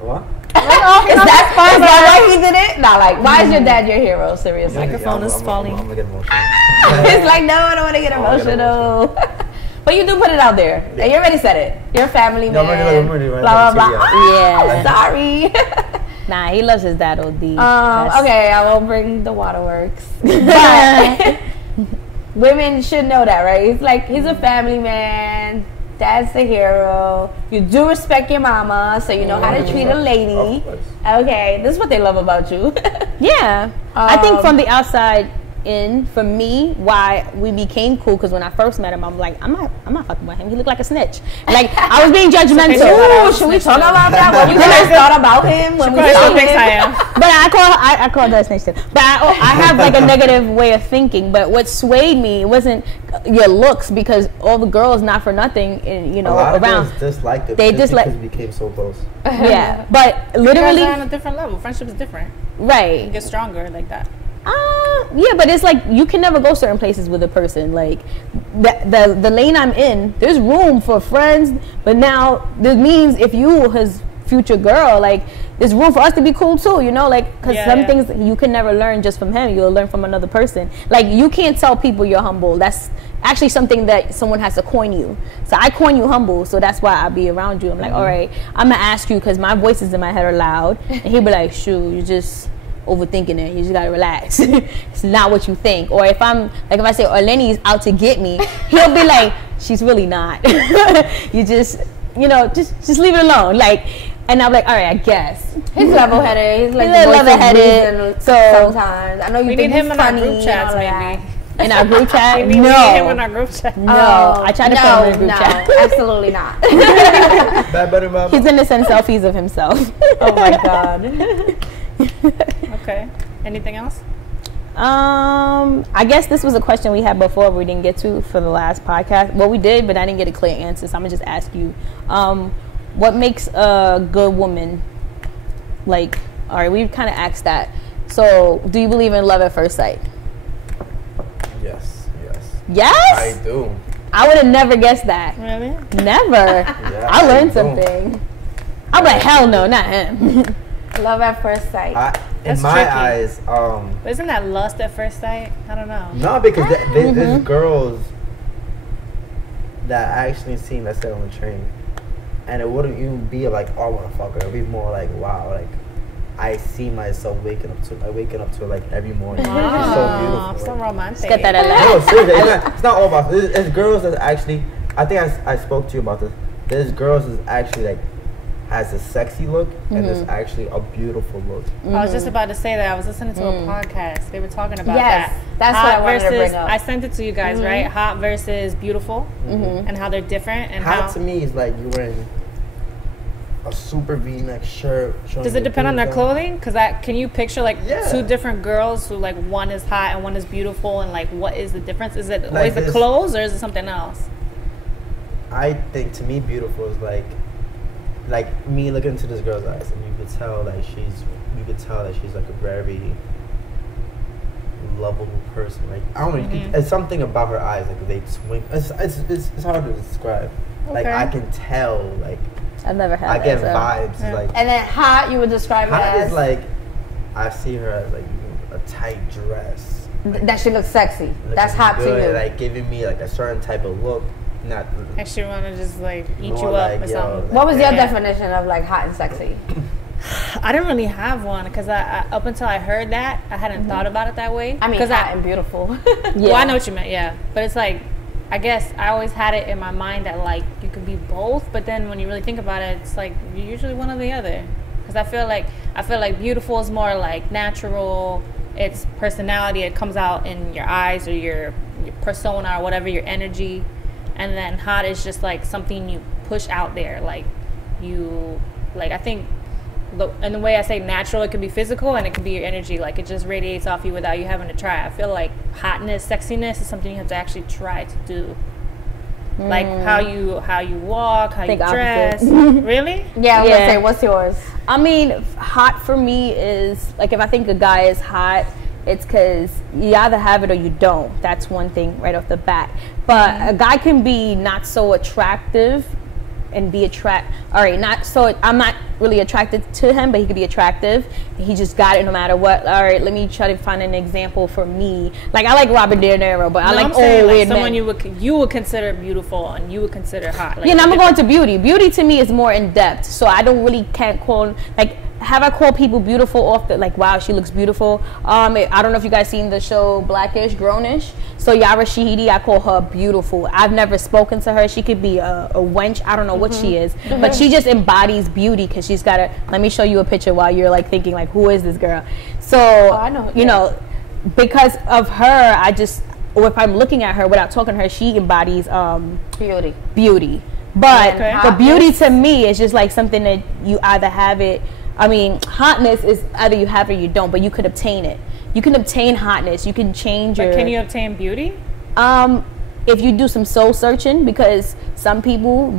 What? Is that why he did it? Not like, why is your dad your hero? Seriously. Microphone is falling. I'm gonna get emotional. It's like, no, I don't want to get I wanna get emotional. But you do put it out there. And you already said it. You're a family No, I'm man. already Blah, blah, blah. Yeah. Sorry. Nah, he loves his dad OD. Okay, I won't bring the waterworks. But women should know that, right? It's like, he's a family man. Dad's the hero. You do respect your mama, so you know how to treat a lady. Of course. Okay, this is what they love about you. Yeah. I think from the outside in, for me, why we became cool, because when I first met him, I'm like, I'm not fucking with him. He looked like a snitch. Like, I was being judgmental. Ooh, should we talk about that? What you guys thought about him when we Probably saw still thinks I him? am. But I call that snitch too. But I have like a negative way of thinking. But what swayed me wasn't your looks, because all the girls, not for nothing, and A lot of around. girls disliked it. They just dislike- because we became so close. Yeah, but You literally, guys are on a different level. Friendship is different. You right. get stronger like that. Yeah, but it's like you can never go certain places with a person. Like the lane I'm in, there's room for friends, but now this means if you his future girl, like there's room for us to be cool too, you know, like because Yeah, some yeah. things you can never learn just from him. You'll learn from another person. Like you can't tell people you're humble. That's actually something that someone has to coin you. So I coin you humble, so that's why I be around you. I'm like, all right, I'm gonna ask you because my voices in my head are loud, and he'll be like, shoot, you just overthinking it. You just gotta relax. It's not what you think. Or if I say, or Lenny's out to get me, he'll be like, she's really not. You just leave it alone. Like, and I'm like, all right, I guess. He's level-headed. He's like He's the voice of level-headed, reason so sometimes. I know you We think need him he's in our funny. group chats, and all maybe. that. In our group chat? We need him in our group chat. No, I tried to put him in a group chat. Absolutely not. Bad buddy, mama. He's gonna send selfies of himself. Oh my god. Okay. Anything else? I guess this was a question we had before we didn't get to for the last podcast. Well, we did, but I didn't get a clear answer, so I'm gonna just ask you, what makes a good woman? Like, all right, we've kind of asked that. So, do you believe in love at first sight? Yes. Yes? I do. I would have never guessed that. Really? Never. Yeah, I learned do. something. I'm like, hell no, not him. Love at first sight. In That's my tricky. eyes, But isn't that lust at first sight? I don't know. no, because there's girls that I actually seen that sit on the train, and it wouldn't even be like, oh, I want to fuck her. It'd be more like, wow, like I see myself waking up to her like every morning. It's so beautiful. So like- romantic. Get that No, alive. seriously, it's not all about. It's girls that actually. I think I spoke to you about this. There's girls that actually like has a sexy look and it's actually a beautiful look. I was just about to say that. I was listening to a podcast. They were talking about Yes, that. that's Hot what I wanted to versus, bring up. I sent it to you guys, right? Hot versus beautiful, and how they're different. And Hot how to me is like you're wearing a super V-neck shirt. showing does it your depend on their boobs out. clothing? Because can you picture like Yeah. two different girls who like one is hot and one is beautiful, and like what is the difference? Is it always the this- clothes or is it something else? I think to me beautiful is like me looking into this girl's eyes and you could tell that she's like a very lovable person. Like I don't know, it's something about her eyes, like they swing. It's hard to describe. Like Okay. I can tell, like I've never had I that. get so. vibes. Yeah. Like And then hot, you would describe it hot as is like I see her as like a tight dress. that she looks sexy. Looking That's hot good, to you. like giving me like a certain type of look. Not Actually, want to just like eat more you like, up or yo, something. What was your Yeah. definition of like hot and sexy? I didn't really have one because I up until I heard that I hadn't thought about it that way. I mean, 'Cause hot and beautiful. Yeah. Well, I know what you meant, yeah. But it's like, I guess I always had it in my mind that like you could be both, but then when you really think about it, it's like you're usually one or the other. Because I feel like beautiful is more like natural. It's personality. It comes out in your eyes or your persona or whatever, your energy. And then hot is just like something you push out there. Like I think. And the way I say natural, it could be physical and it could be your energy. Like it just radiates off you without you having to try. I feel like hotness, sexiness is something you have to actually try to do. Like how you walk, how you Think dress. opposite. Really? Yeah, I was Yeah. gonna say, what's yours? I mean, hot for me is like if I think a guy is hot, it's because you either have it or you don't. That's one thing right off the bat. But a guy can be not so attractive and be I'm not really attracted to him, but he could be attractive. He just got it no matter what. All right, let me try to find an example for me. Like I like Robert De Niro, but I No, like I'm saying, old like weird someone men. you would consider beautiful and you would consider hot. Like, Yeah, and I'm going to beauty. Beauty to me is more in depth, so I don't really can't call like. Have I called people beautiful off the like? Wow, she looks beautiful. I don't know if you guys seen the show Blackish, Grownish. So Yara Shahidi, I call her beautiful. I've never spoken to her. She could be a wench. I don't know what she is, but she just embodies beauty because she's got a. Let me show you a picture while you're like thinking like, who is this girl? So I know. you know, because of her, or if I'm looking at her without talking to her, she embodies beauty. But Okay. the beauty to me is just like something that you either have it. I mean, hotness is either you have it or you don't, but you could obtain it. You can obtain hotness. You can change But your. can you obtain beauty? If you do some soul searching, because some people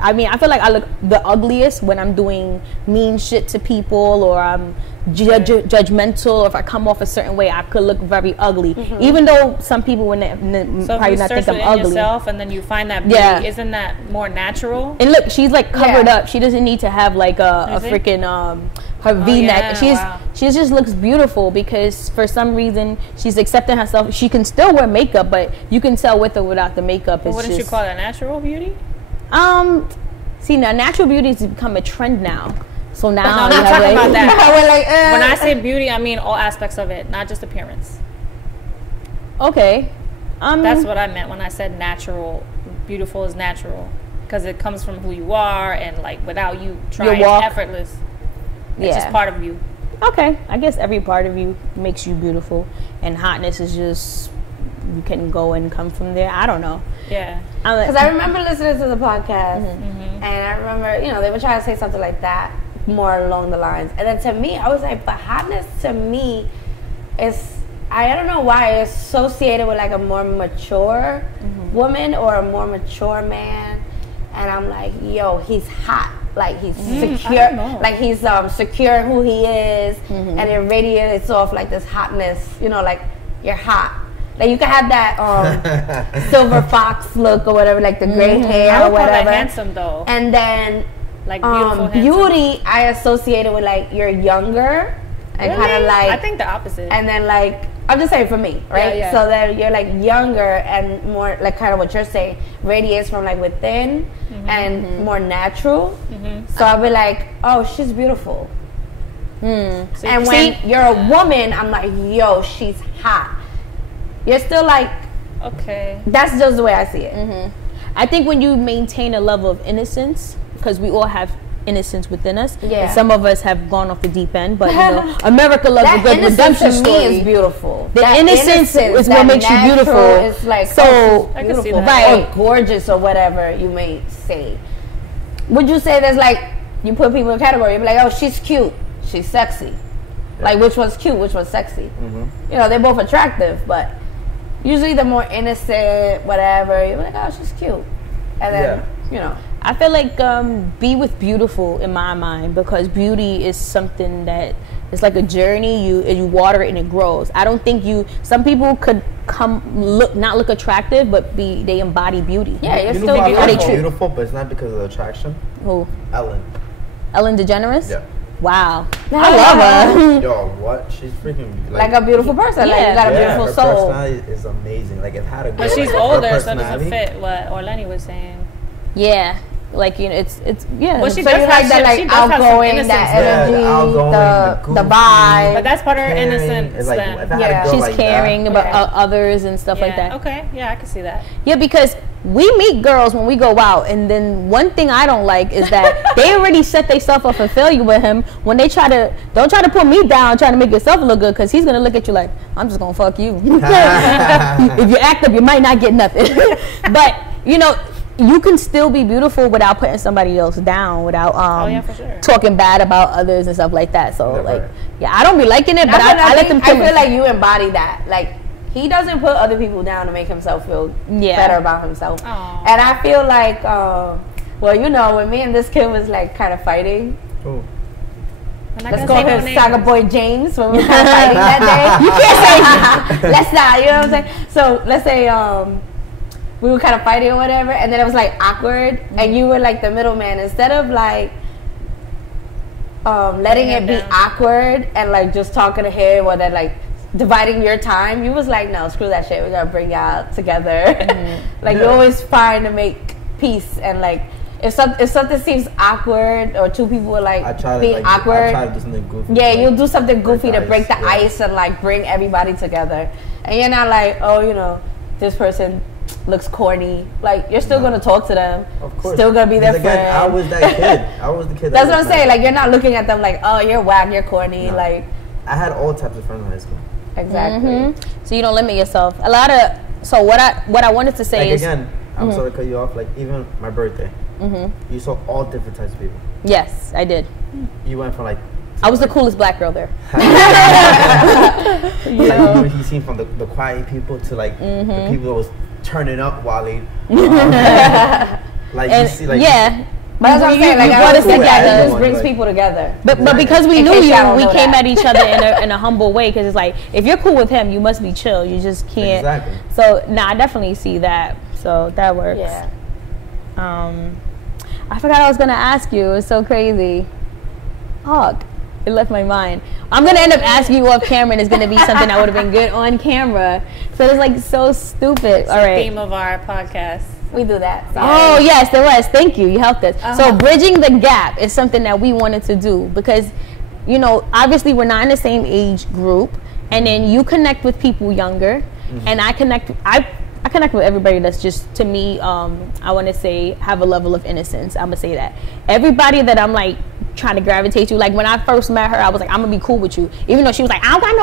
I feel like I look the ugliest when I'm doing mean shit to people or I'm judgmental, or if I come off a certain way, I could look very ugly. Even though some people would So probably if you not search think I'm within ugly. yourself and then you find that beauty, Yeah. isn't that more natural? And look, she's like covered Yeah. up. She doesn't need to have like a Is it? freaking her V-neck. yeah, wow. She just looks beautiful because for some reason she's accepting herself. She can still wear makeup, but you can tell with or without the makeup. But It's wouldn't you just, call that natural beauty? See now, natural beauty has become a trend now. So now No, I'm you not have talking about that. We're like, When I say beauty, I mean all aspects of it, not just appearance. Okay. That's what I meant when I said natural. Beautiful is natural because it comes from who you are, and like without you trying, walk. it's effortless. It's Yeah. just part of you. Okay, I guess every part of you makes you beautiful, and hotness is just you can go and come from there. I don't know. Yeah. Because I remember listening to the podcast, and I remember, they were trying to say something like that, more along the lines. And then to me, I was like, but hotness to me is, I don't know why, it's associated with like a more mature woman or a more mature man. And I'm like, yo, he's hot. Like he's secure, like he's secure in who he is, and it radiates off like this hotness, like you're hot. Like you can have that silver fox look or whatever, like the gray hair I or would call whatever. that handsome though. And then Like beautiful, beauty, I associated with like you're younger and kind of like. I think the opposite. And then like I'm just saying for me, right? Yeah. So then you're like younger and more like kind of what you're saying radiates from like within and more natural. So I'll be like, oh, she's beautiful. And when you're a woman, I'm like, yo, she's hot. You're still like, okay. That's just the way I see it. I think when you maintain a level of innocence, because we all have innocence within us, and some of us have gone off the deep end, but America loves a good redemption to story. me is beautiful. The innocence is what makes you beautiful. It's like so I can see that. right, or gorgeous or whatever you may say. Would you say there's like you put people in a category? You'd be like, oh, she's cute, she's sexy. Like which one's cute, which one's sexy? They're both attractive, but usually the more innocent, whatever, you're like, oh, she's cute, and then I feel like be with beautiful in my mind, because beauty is something that is like a journey. You water it and it grows. I don't think some people could not look attractive, but they embody beauty. Yeah, you're You still know who I beautiful. find beautiful, but it's not because of the attraction. Who? Ellen DeGeneres? Yeah. Wow. I love her. Yo, what? She's freaking like a beautiful person. Like you got a beautiful her soul. personality is amazing. Like it had a. But she's her older, so it doesn't personality. fit what Orleni was saying. Yeah. Like, it's yeah. Well, she So does you have like that, like she does have some outgoing, innocence. that Yeah, the energy, outgoing, the goofy, vibe. But that's part of her caring. innocence. It's like, then. if I had a girl She's like caring that, about others and stuff like that. Okay, yeah, I can see that. Yeah, because we meet girls when we go out, and then one thing I don't like is that they already set themselves up for failure with him when they don't try to put me down, trying to make yourself look good, because he's gonna look at you like, I'm just gonna fuck you. If you act up, you might not get nothing. But you can still be beautiful without putting somebody else down, without for sure. talking bad about others and stuff like that. So Yeah, I don't be liking it, but I let them. I feel like you embody that. Like he doesn't put other people down to make himself feel better about himself. Aww. And I feel like, when me and this kid was like kind of fighting. Oh. Let's go with Saga Boy James when we were kind of fighting that day. You can't say let's not. You know what I'm saying? So let's say we were kind of fighting or whatever, and then it was like awkward, and you were like the middleman. Instead of like letting it be awkward and like just talking to him, or then like dividing your time, you was like, no, screw that shit, we gotta bring y'all together. Like you're always trying to make peace, and like if something seems awkward or two people are like being awkward, I try to do something goofy. yeah, you'll do something goofy to ice, break the ice and like bring everybody together, and you're not like, oh, this person looks corny. Like you're still gonna talk to them. Of course. Still gonna be their friend. Again, I was that kid. I was the kid. That's what I'm saying. Like you're not looking at them like, oh, you're whack, you're corny. No. Like I had all types of friends in high school. exactly. So you don't limit yourself. So what I wanted to say Like is, again, I'm sorry to cut you off. Like even my birthday, you saw all different types of people. yes, I did. You went from like. I was the coolest black girl there. Like you seen from the quiet people to like the people that was turning up while they. Like you see, like But that's what I'm saying. Like you I brought us always think that together. it just brings people together. But because we In knew case you, y'all don't we know came that. at each other in a humble way, because it's like, if you're cool with him, you must be chill. You just can't. Exactly. So I definitely see that. So that works. Yeah. I forgot I was gonna ask you. It was so crazy. Fuck. It left my mind. I'm gonna end up asking you off camera, and it's gonna be something that would have been good on camera. So it's like so stupid. It's All the right. theme of our podcast. We do that. So. Oh yes, there was. Thank you. You helped us. So bridging the gap is something that we wanted to do because, you know, obviously we're not in the same age group, and then you connect with people younger, and I connect with everybody that's just, to me, I want to say, have a level of innocence. I'm gonna say that everybody that I'm like trying to gravitate to, like when I first met her, I was like, I'm gonna be cool with you, even though she was like, I don't got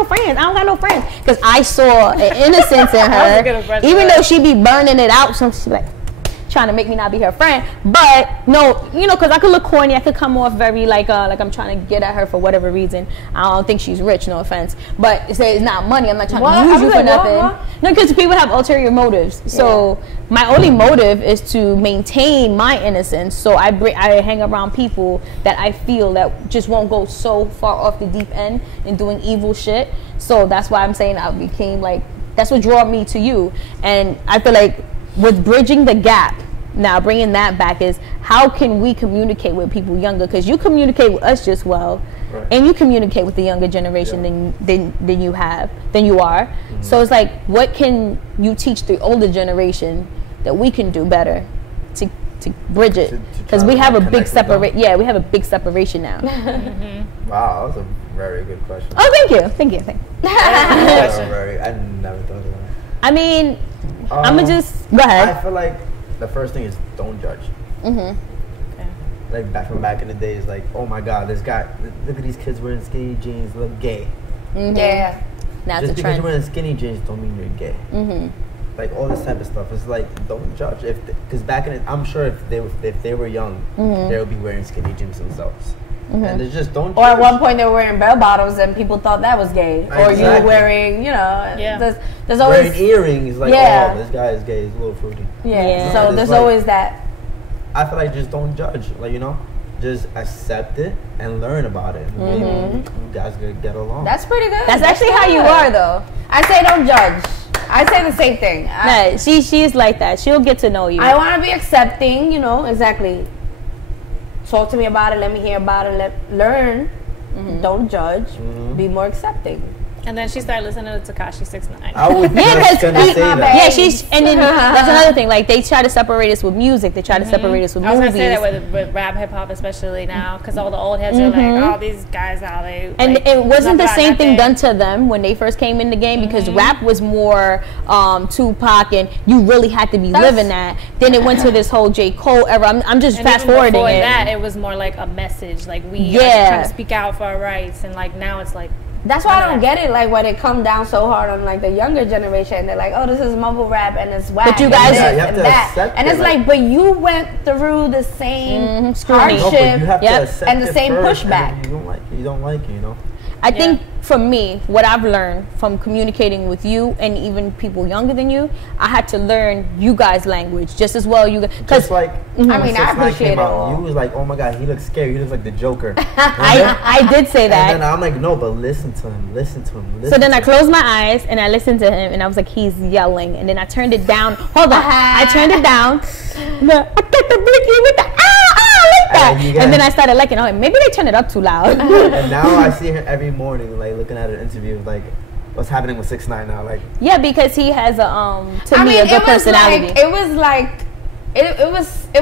no friends, because I saw an innocence in her, even though she be burning it out. So she's like trying to make me not be her friend, but no, you know, because I could look corny, I could come off very like I'm trying to get at her for whatever reason. I don't think she's rich, no offense, but say it's not money. I'm not trying to use you for nothing. No, because people have ulterior motives. So my only motive is to maintain my innocence. So I hang around people that I feel that just won't go so far off the deep end and doing evil shit. So that's why I'm saying I became like, that's what drew me to you. And I feel like with bridging the gap, now bringing that back, is how can we communicate with people younger? Because you communicate with us just well, and you communicate with the younger generation than you are. So it's like, what can you teach the older generation that we can do better to bridge it? Because we have a big separation. Yeah, we have a big separation now. Wow, that was a very good question. Oh, thank you. I never thought of that. I mean, I'm gonna just go ahead. I feel like the first thing is don't judge. Like back in the days, like, oh my God, this guy, look at these kids wearing skinny jeans, look gay. Yeah. Now Just it's a because trend. you're wearing skinny jeans don't mean you're gay. Like all this type of stuff. It's like, don't judge. Because back in it, I'm sure if they were young, they would be wearing skinny jeans themselves. And it's just don't judge. Or at one point they were wearing bell bottoms and people thought that was gay. Or you were wearing, you know, there's always wearing earrings. Like, oh, this guy is gay. He's a little fruity. Yeah. So there's always that. I feel like just don't judge. Like, you know, just accept it and learn about it. Maybe you guys could get along. That's pretty good. That's actually how you are, though. I say don't judge. I say the same thing. No, she's like that. She'll get to know you. I want to be accepting, you know, exactly. Talk to me about it. Let me hear about it. Learn. Don't judge. Be more accepting. And then she started listening to Tekashi 6ix9ine. I was just gonna say that. Yeah, and then that's another thing. Like, they try to separate us with music. They try to separate us with movies. I was gonna say that with rap, hip hop, especially now, because all the old heads are like, oh, these guys, how they. And like, it wasn't the same thing nothing. done to them when they first came in the game, because rap was more Tupac, and you really had to be living that. Then it went to this whole J. Cole era. I'm just and fast forwarding before it. that, it was more like a message, like we are trying to speak out for our rights, and like now it's like. That's why I don't get it, like, why they come down so hard on, like, the younger generation. They're like, oh, this is mumble rap, and it's whack. But you guys, and this and that. And it's like, but you went through the same hardship and the same pushback. You don't like it, you know? I think for me, what I've learned from communicating with you and even people younger than you, I had to learn you guys' language just as well. Just like, I mean, I appreciate it all. You was like, oh my God, he looks scary. He looks like the Joker. I did say that. And then I'm like, no, but listen to him. So then I closed my eyes and I listened to him, and I was like, he's yelling. And then I turned it down. Hold on. I turned it down. I got the blicky with the like that. And then I started liking, oh, maybe they turn it up too loud. And now I see her every morning, like, looking at her interviews, like, what's happening with 6ix9ine now? Like, yeah, because he has a good personality. It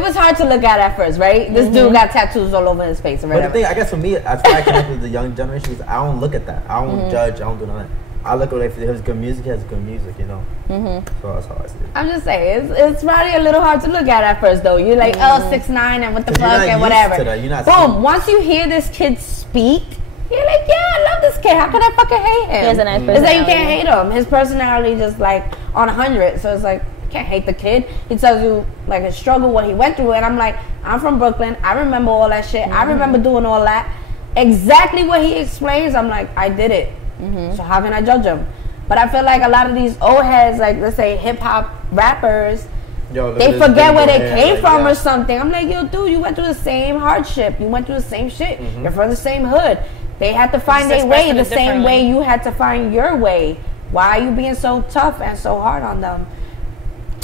was hard to look at first, right? This dude got tattoos all over his face. Or but the thing, I guess for me, that's why I connect with the young generation, is I don't look at that. I don't judge. I don't do nothing. I look at it. If it has good music, he has good music, you know? So that's how I see it. I'm just saying, it's probably a little hard to look at first, though. You're like, oh, 6ix9ine and what the fuck and whatever. Boom, once you hear this kid speak, you're like, yeah, I love this kid. How could I fucking hate him? He has a nice personality. It's like you can't hate him. His personality just like on 100. So it's like, you can't hate the kid. He tells you like his struggle, what he went through. And I'm like, I'm from Brooklyn. I remember all that shit. I remember doing all that. Exactly what he explains, I'm like, I did it. So how can I judge him? But I feel like a lot of these old heads, like let's say hip hop rappers, they forget where they came from or something. I'm like, yo, dude, you went through the same hardship. You went through the same shit. You're from the same hood. They had to find their way the same way you had to find your way. Why are you being so tough and so hard on them?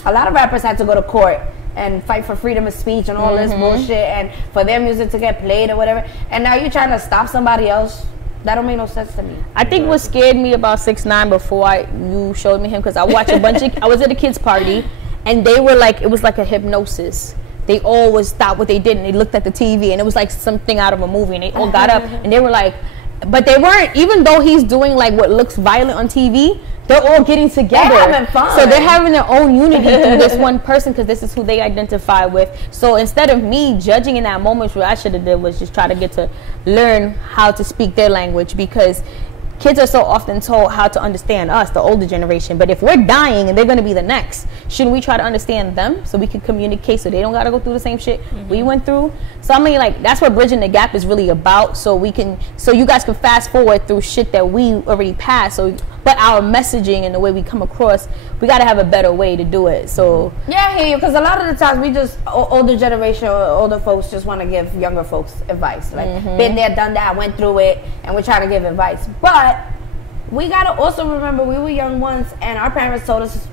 A lot of rappers had to go to court and fight for freedom of speech and all this bullshit, and for their music to get played or whatever. And now you're trying to stop somebody else. That don't make no sense to me. I think what scared me about 6ix9ine before you showed me him, because I watched a bunch of, I was at a kid's party, and they were like, it was like a hypnosis. They all would stop what they did and they looked at the TV, and it was like something out of a movie, and they all got up and they were like, but they weren't, even though he's doing like what looks violent on TV, they're all getting together. They're having fun. So they're having their own unity through this one person, because this is who they identify with. So instead of me judging in that moment, what I should have did was just try to get to learn how to speak their language, because kids are so often told how to understand us, the older generation. But if we're dying and they're going to be the next, shouldn't we try to understand them so we can communicate, so they don't got to go through the same shit we went through? So I mean, like, that's what Bridging the Gap is really about. So we can, so you guys can fast forward through shit that we already passed. So, but our messaging and the way we come across, we got to have a better way to do it. So yeah, I hear you, because a lot of the times we just, older generation or older folks just want to give younger folks advice. Like, been there, done that, went through it, and we're trying to give advice. But we got to also remember we were young once, and our parents told us,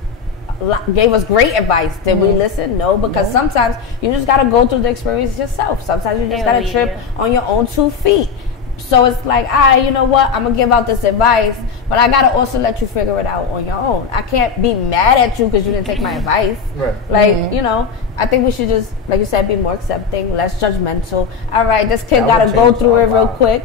gave us great advice. Did we listen? No, because sometimes you just got to go through the experience yourself. Sometimes you just got to trip on your own 2 feet. So it's like, you know what? I'm going to give out this advice, but I got to also let you figure it out on your own. I can't be mad at you because you didn't take my advice. Right. Like, you know, I think we should just, like you said, be more accepting, less judgmental. All right, this kid got to go through it real quick.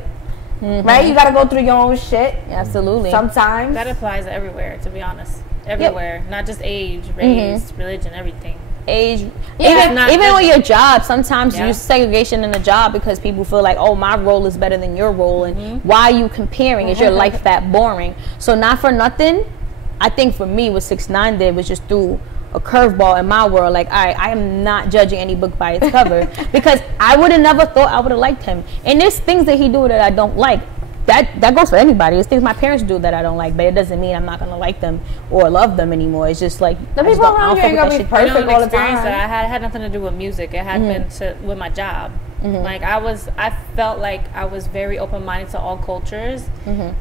Right? You got to go through your own shit. absolutely. Sometimes. That applies everywhere, to be honest. Everywhere. Not just age, race, religion, everything. Age, Yeah, even with your job, sometimes Yeah. you segregation in a job because people feel like, oh, my role is better than your role, and why are you comparing? Is your life that boring? So not for nothing, I think for me what 6ix9ine did was just threw a curveball in my world. Like, all right, I am not judging any book by its cover, because I would have never thought I would have liked him. And there's things that he do that I don't like. That goes for anybody. There's things my parents do that I don't like, but it doesn't mean I'm not gonna like them or love them anymore. It's just like The people around you ain't gonna be perfect An all the experience time. that I had nothing to do with music. It had been with my job. Like I felt like I was very open-minded to all cultures,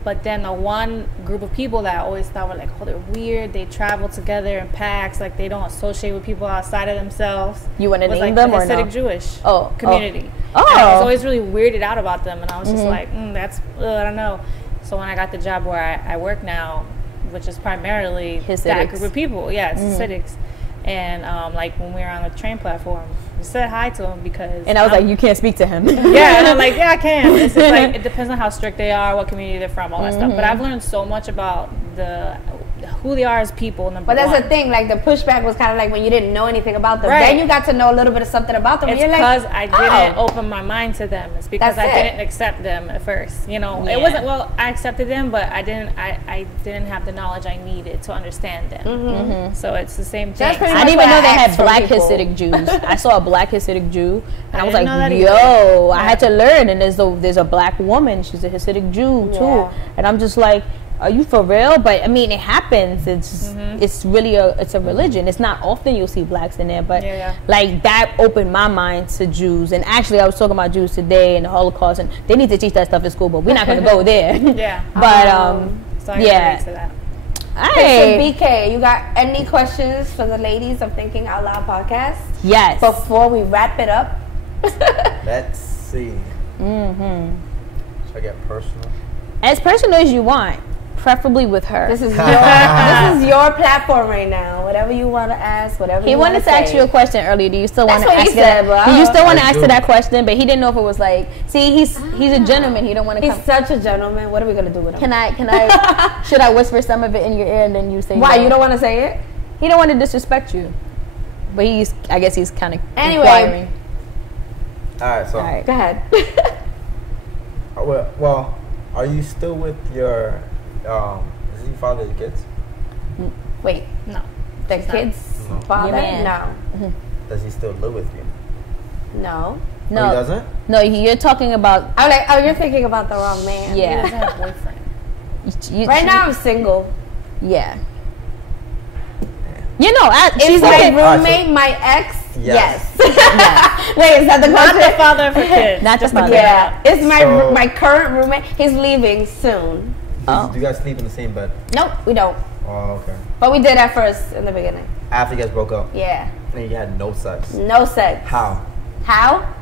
but then the one group of people that I always thought were like, oh, they're weird. They travel together in packs. Like, they don't associate with people outside of themselves. You want to was name like them the or no? Hasidic Jewish Oh, community. Oh. And I was always really weirded out about them, and I was just like, I don't know. So when I got the job where I work now, which is primarily that Hasidics. group of people, it's Hasidics, and like when we were on the train platform, we said hi to him because. And I was like, you can't speak to him. Yeah, and I'm like, yeah, I can. It's just like, it depends on how strict they are, what community they're from, all that stuff. But I've learned so much about who they are as people. But that's the thing, like, the pushback was kind of like when you didn't know anything about them. Right. Then you got to know a little bit of something about them. It's and you're because like, I didn't open my mind to them. It's because That's I it. didn't accept them at first. You know, Yeah. it wasn't, well, I accepted them, but I didn't have the knowledge I needed to understand them. So it's the same thing. That's pretty I much didn't what even know they had asked from black people. Hasidic Jews. I saw a black Hasidic Jew, and I was didn't know like, that yo, either. I had to learn. And there's a black woman. She's a Hasidic Jew too. Yeah. And I'm just like, are you for real? But I mean, it happens. It's really it's a religion. It's not often you'll see blacks in there, but like, that opened my mind to Jews. And actually, I was talking about Jews today and the Holocaust, and they need to teach that stuff in school, but we're not going to go there. Yeah. But So I can relate to that. Hey, so BK, you got any questions for the ladies of Thinking Out Loud podcast yes. before we wrap it up? Let's see. Should I get personal? As personal as you want, preferably with her. This is your platform right now. Whatever you want to ask, whatever He you wanted want to ask you a question earlier. Do you still want That's to what ask he said, that? bro. Do you still want to I ask do. her that question? But he didn't know if it was like, see, he's a gentleman. He don't want to He's come. such a gentleman. What are we gonna do with him? Can I should I whisper some of it in your ear and then you say Why no? you don't want to say it? He don't want to disrespect you. But I guess he's kind of Anyway. inquiring. Alright, so All right. Go ahead. well, are you still with your is he father of the kids? Wait, No. the She's not. kid's No. father? Your man. No, Does he still live with you? no. Oh, he No, doesn't? no, you're talking about I'm like, oh, you're thinking about the wrong man. He doesn't yeah. have a boyfriend. Right now, I'm single. Yeah. You know, Is she's my like roommate my ex? Yes. Wait, is that the Not question? the father of her kids. Not the just the father. kid. Yeah, it's So- my current roommate. He's leaving soon. Do you guys sleep in the same bed? Nope, we don't. Oh, okay. But we did at first in the beginning. After you guys broke up, Yeah, and you had no sex. no sex. How? How?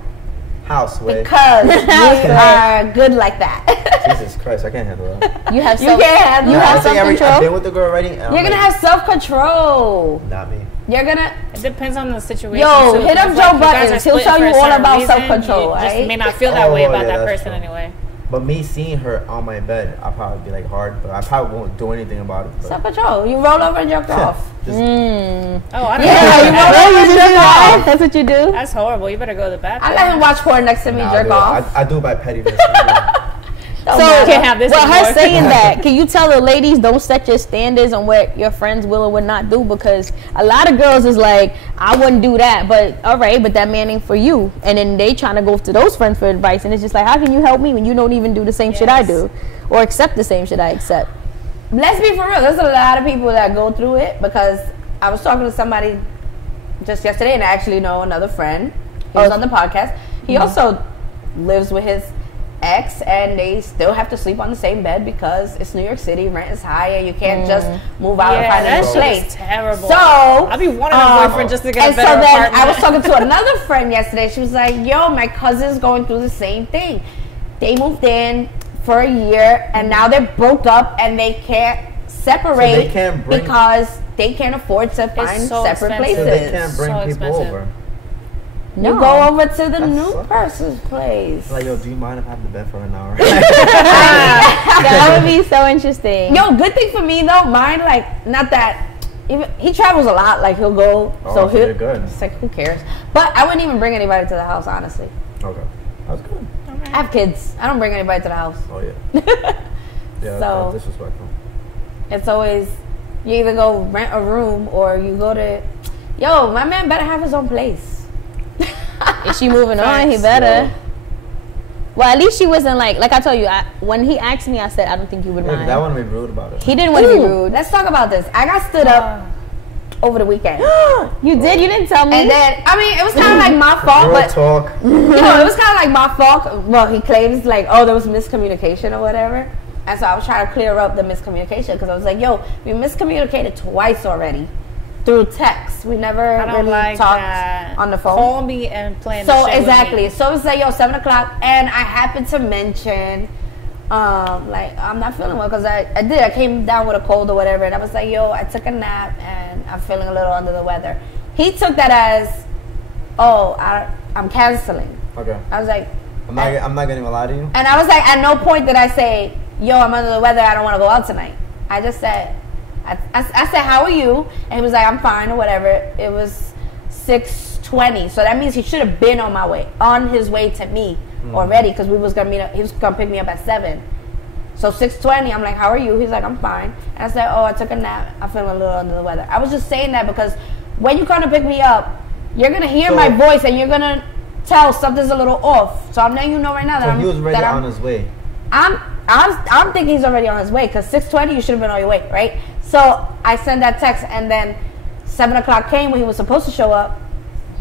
How, Sway? Because we are good like that. Jesus Christ, I can't handle that. you have You can't handle you that. have I think I've been self-control. with the girl already. And I'm You're gonna like, have self-control. Not me. You're gonna. It depends on the situation. Yo, too, hit up because, Joe like, you guys Buttons. are He'll split tell for you a all certain about reason. self-control, You right? just may not feel that way about that that's person true. anyway. But me seeing her on my bed, I'll probably be like hard, but I probably won't do anything about it. Self-control. You roll over and jerk off. Just, Oh, I don't Yeah, you know. roll over and jerk off. That's what you do? That's horrible. You better go to the bathroom. I let him watch porn next to me nah, jerk dude, off. I do it by pettiness. So You can't have this well, her anymore. saying that, can you tell the ladies don't set your standards on what your friends will or would not do? Because a lot of girls is like, I wouldn't do that, but all right, but that man ain't for you. And then they trying to go to those friends for advice, and it's just like, how can you help me when you don't even do the same shit I do, or accept the same shit I accept? Let's be for real. There's a lot of people that go through it because I was talking to somebody just yesterday, and I actually know another friend. He was on the podcast. He also lives with his ex, and they still have to sleep on the same bed because it's New York City, rent is high, and you can't just move out and find a that new shit place. is terrible. So I'd be wanting a boyfriend just to get and a better so then apartment. I was talking to another friend yesterday. She was like, "Yo, my cousin's going through the same thing. They moved in for a year, and now they're broke up, and they can't separate So they can't bring- because they can't afford to find so separate expensive. so places. they can't bring So people expensive. over. You go over to the That new sucks. person's place. Like, yo, do you mind if I have the bed for an hour? That would be so interesting. Yo, good thing for me though. Mine, like, not that. Even he travels a lot. Like he'll go. Oh, so so he'll. you're good. It's like who cares? But I wouldn't even bring anybody to the house. Honestly, Okay, that's good. I have kids. I don't bring anybody to the house. Oh yeah. Yeah, So- that's disrespectful. It's always you either go rent a room or you go to. Yo, my man better have his own place. If she moving on, he better. Well, at least she wasn't like I told you, when he asked me, I said, I don't think you would Yeah, 'cause mind. I want to be rude about it. He didn't want to be Ooh, rude. let's talk about this. I got stood up over the weekend, You did? You didn't tell me? and then I mean it was kind of like my fault, Real but talk. you know, it was kind of like my fault. Well, he claims like, oh, there was miscommunication or whatever. And so I was trying to clear up the miscommunication because I was like, yo, we miscommunicated twice already through text. We never I don't really like talked that. on the phone. Call me and plan the So shit with exactly. me. So it was like, yo, 7 o'clock. And I happened to mention, like, I'm not feeling well because I did. I came down with a cold or whatever. And I was like, yo, I took a nap and I'm feeling a little under the weather. He took that as, oh, I'm canceling. Okay. I was like, I'm not gonna even lie to you. and I was like, at no point did I say, yo, I'm under the weather, I don't want to go out tonight. I just said, I said, how are you? And he was like, I'm fine or whatever. It was 6:20, so that means he should have been on his way to me already, because we was gonna meet up. He was gonna pick me up at 7. So 6:20, I'm like, how are you? He's like, I'm fine. And I said, oh, I took a nap. I feel a little under the weather. I was just saying that because when you come to pick me up, you're gonna hear my voice and you're gonna tell something's a little off. So I'm letting you know right now that So he was already on his way. I'm thinking he's already on his way because 6:20 you should have been on your way, right? So I sent that text, and then 7 o'clock came when he was supposed to show up.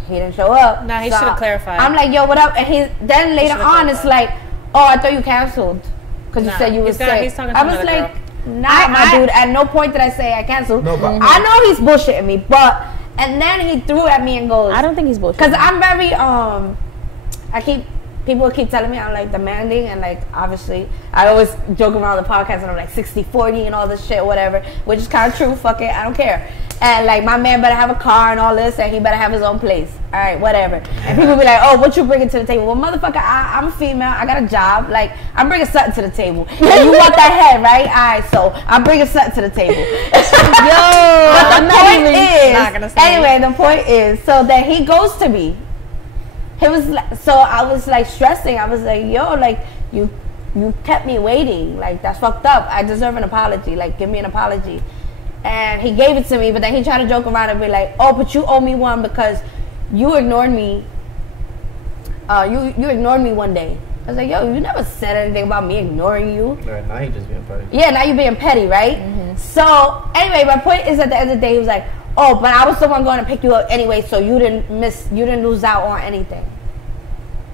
He didn't show up. Nah, he So should have clarified. I'm like, yo, what up? And then later should've on, it's like, oh, I thought you canceled because you Nah, said you were he's got- sick. he's talking to I was another like, nah, my dude. At no point did I say I canceled. No, but I know he's bullshitting me, but and then he threw at me and goes, I don't think he's bullshit. because I'm very people keep telling me I'm like demanding, and like obviously I always joke around the podcast and I'm like 60-40 and all this shit, whatever, which is kind of true. Fuck it, I don't care. And like my man better have a car and all this, and he better have his own place. All right, whatever. And people be like, oh, what you bringing to the table? Well, motherfucker, I'm a female. I got a job. Like I'm bringing something to the table. And you want that head, right? All right, so I'm bringing something to the table. Yo, But I'm the not point even. not gonna is, say anyway, the point is, so that he goes to me. He was like, so I was like stressing. I was like, yo, like you kept me waiting. Like that's fucked up. I deserve an apology. Like give me an apology. And he gave it to me, but then he tried to joke around and be like, oh, but you owe me one because you ignored me. You ignored me one day. I was like, yo, you never said anything about me ignoring you. Right, now he just being petty. Yeah, now you're being petty, right? So anyway, my point is at the end of the day, he was like, oh, but I was the one going to pick you up anyway, so you didn't lose out on anything.